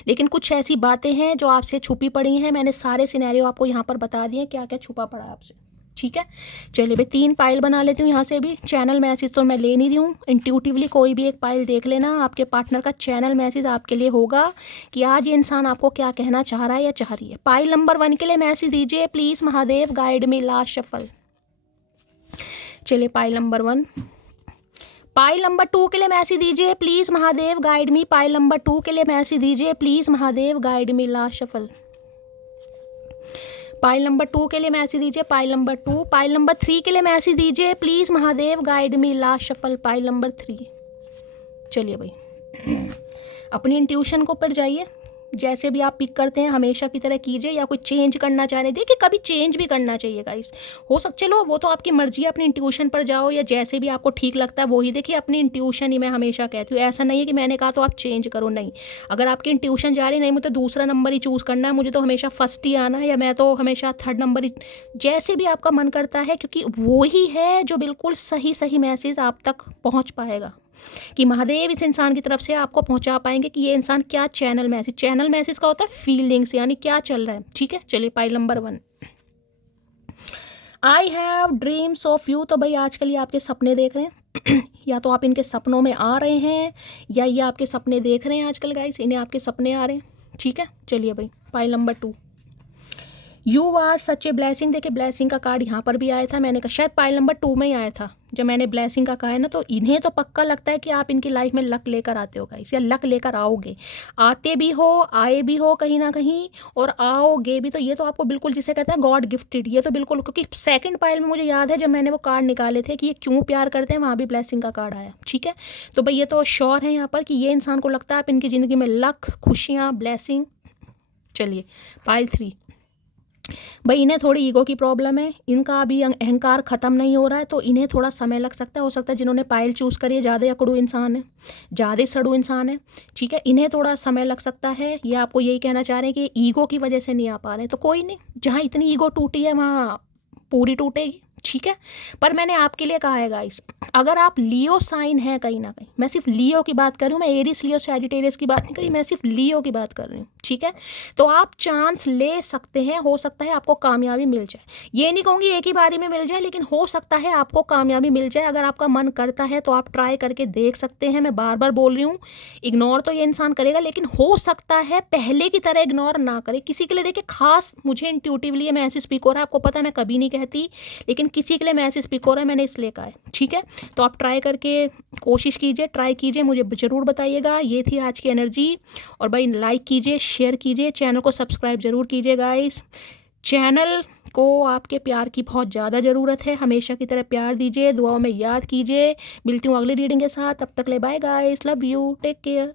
लेकिन कुछ ऐसी बातें हैं जो आपसे छुपी पड़ी हैं। मैंने सारे सिनेरियो आपको यहाँ पर बता दिए क्या क्या छुपा पड़ा आपसे, ठीक है। चलिए भाई 3 पाइल बना लेती हूँ यहाँ से भी। चैनल मैसेज तो मैं ले नहीं रही हूँ, इंट्यूटिवली कोई भी एक पाइल देख लेना। आपके पार्टनर का चैनल मैसेज आपके लिए होगा कि आज ये इंसान आपको क्या कहना चाह रहा है या चाह रही है। पाइल नंबर 1 के लिए मैसेज दीजिए please Mahadev, guide me last shuffle. चलिए पाइल नंबर 1। पाइल नंबर 2 के लिए मैसेज दीजिए please Mahadev, guide me. Pile number 2 के लिए मैसेज दीजिए please Mahadev, guide me last shuffle. Pile number 2 के लिए मैसेज दीजिए, पाइल नंबर 2। पाइल नंबर 3 के लिए मैसेज दीजिए please Mahadev, guide me last shuffle. Pile number 3। चलिए भाई अपनी इंट्यूशन को ऊपर जाइए, जैसे भी आप पिक करते हैं हमेशा की तरह कीजिए, या कोई चेंज करना चाह रहे, देखिए कभी चेंज भी करना चाहिए गाइस, हो सकता, चलो वो तो आपकी मर्जी है, अपनी इंट्यूशन पर जाओ या जैसे भी आपको ठीक लगता है वही देखिए। अपनी इंट्यूशन ही मैं हमेशा कहती हूँ, ऐसा नहीं है कि मैंने कहा तो आप चेंज करो, नहीं। अगर आपकी इंट्यूशन जा रही नहीं मुझे तो दूसरा नंबर ही चूज़ करना है, मुझे तो हमेशा फर्स्ट ही आना है, या मैं तो हमेशा 3rd नंबर ही, जैसे भी आपका मन करता है, क्योंकि वो ही है जो बिल्कुल सही मैसेज आप तक पहुँच पाएगा, कि महादेव इस इंसान की तरफ से आपको पहुंचा पाएंगे कि ये इंसान क्या चैनल मैसेज का होता है फीलिंग्स, यानी क्या चल रहा है, ठीक है। चलिए pile number 1, I have dreams of you. तो भाई आजकल ये आपके सपने देख रहे हैं या तो आप इनके सपनों में आ रहे हैं या ये आपके सपने देख रहे हैं आजकल गाइस, इन्हें आपके सपने आ रहे हैं, ठीक है। चलिए भाई pile number 2, you are such a blessing. देखिए ब्लेसिंग का कार्ड यहाँ पर भी आया था, मैंने कहा शायद पाइल नंबर 2 में ही आया था जब मैंने ब्लेसिंग का कहा है ना। तो इन्हें तो पक्का लगता है कि आप इनकी लाइफ में लक लेकर आते हो गाइस, या लक लेकर आओगे, आते भी हो, आए भी हो कहीं ना कहीं, और आओगे भी। तो ये तो आपको बिल्कुल, जिसे कहते हैं गॉड गिफ्टेड, ये तो बिल्कुल, क्योंकि सेकंड पाइल में मुझे याद है जब मैंने वो कार्ड निकाले थे कि ये क्यों प्यार करते हैं, वहाँ भी ब्लेसिंग का कार्ड आया, ठीक है। तो भाई ये तो श्योर है यहाँ पर कि ये इंसान को लगता है आप इनकी ज़िंदगी में लक, खुशियाँ, ब्लेसिंग। चलिए पाइल 3, भाई इन्हें थोड़ी ईगो की प्रॉब्लम है, इनका अभी अहंकार ख़त्म नहीं हो रहा है, तो इन्हें थोड़ा समय लग सकता है। हो सकता है जिन्होंने पाइल चूज़ करी है ज़्यादा अकड़ू इंसान है, ज़्यादा सड़ू इंसान है, ठीक है, इन्हें थोड़ा समय लग सकता है। ये आपको यही कहना चाह रहे हैं कि ईगो की वजह से नहीं आ पा रहे हैं, तो कोई नहीं, जहाँ इतनी ईगो टूटी है वहाँ पूरी टूटेगी, ठीक है। पर मैंने आपके लिए कहा है गाइस, अगर आप लियो साइन है कहीं ना कहीं, मैं सिर्फ लियो की बात कर रही हूँ, मैं एरिस, लियो, सैजिटेरियस की बात नहीं कर रही, मैं सिर्फ लियो की बात कर रही हूँ, ठीक है। तो आप चांस ले सकते हैं, हो सकता है आपको कामयाबी मिल जाए। ये नहीं कहूँगी एक ही बारी में मिल जाए, लेकिन हो सकता है आपको कामयाबी मिल जाए। अगर आपका मन करता है तो आप ट्राई करके देख सकते हैं। मैं बार बार बोल रही हूँ, इग्नोर तो ये इंसान करेगा, लेकिन हो सकता है पहले की तरह इग्नोर ना करे किसी के लिए। देखिए खास मुझे इंट्यूटिवली ये मैसेज स्पीक हो रहा है, आपको पता है मैं कभी नहीं कहती, लेकिन किसी के लिए मैसेज स्पीक हो रहा है, मैंने इसलिए कहा है, ठीक है। तो आप ट्राई करके कोशिश कीजिए, ट्राई कीजिए, मुझे ज़रूर बताइएगा। ये थी आज की एनर्जी, और भाई लाइक कीजिए, शेयर कीजिए, चैनल को सब्सक्राइब जरूर कीजिए गाइस। चैनल को आपके प्यार की बहुत ज़्यादा ज़रूरत है, हमेशा की तरह प्यार दीजिए, दुआओं में याद कीजिए। मिलती हूँ अगली रीडिंग के साथ, तब तक ले bye guys, love you, take care.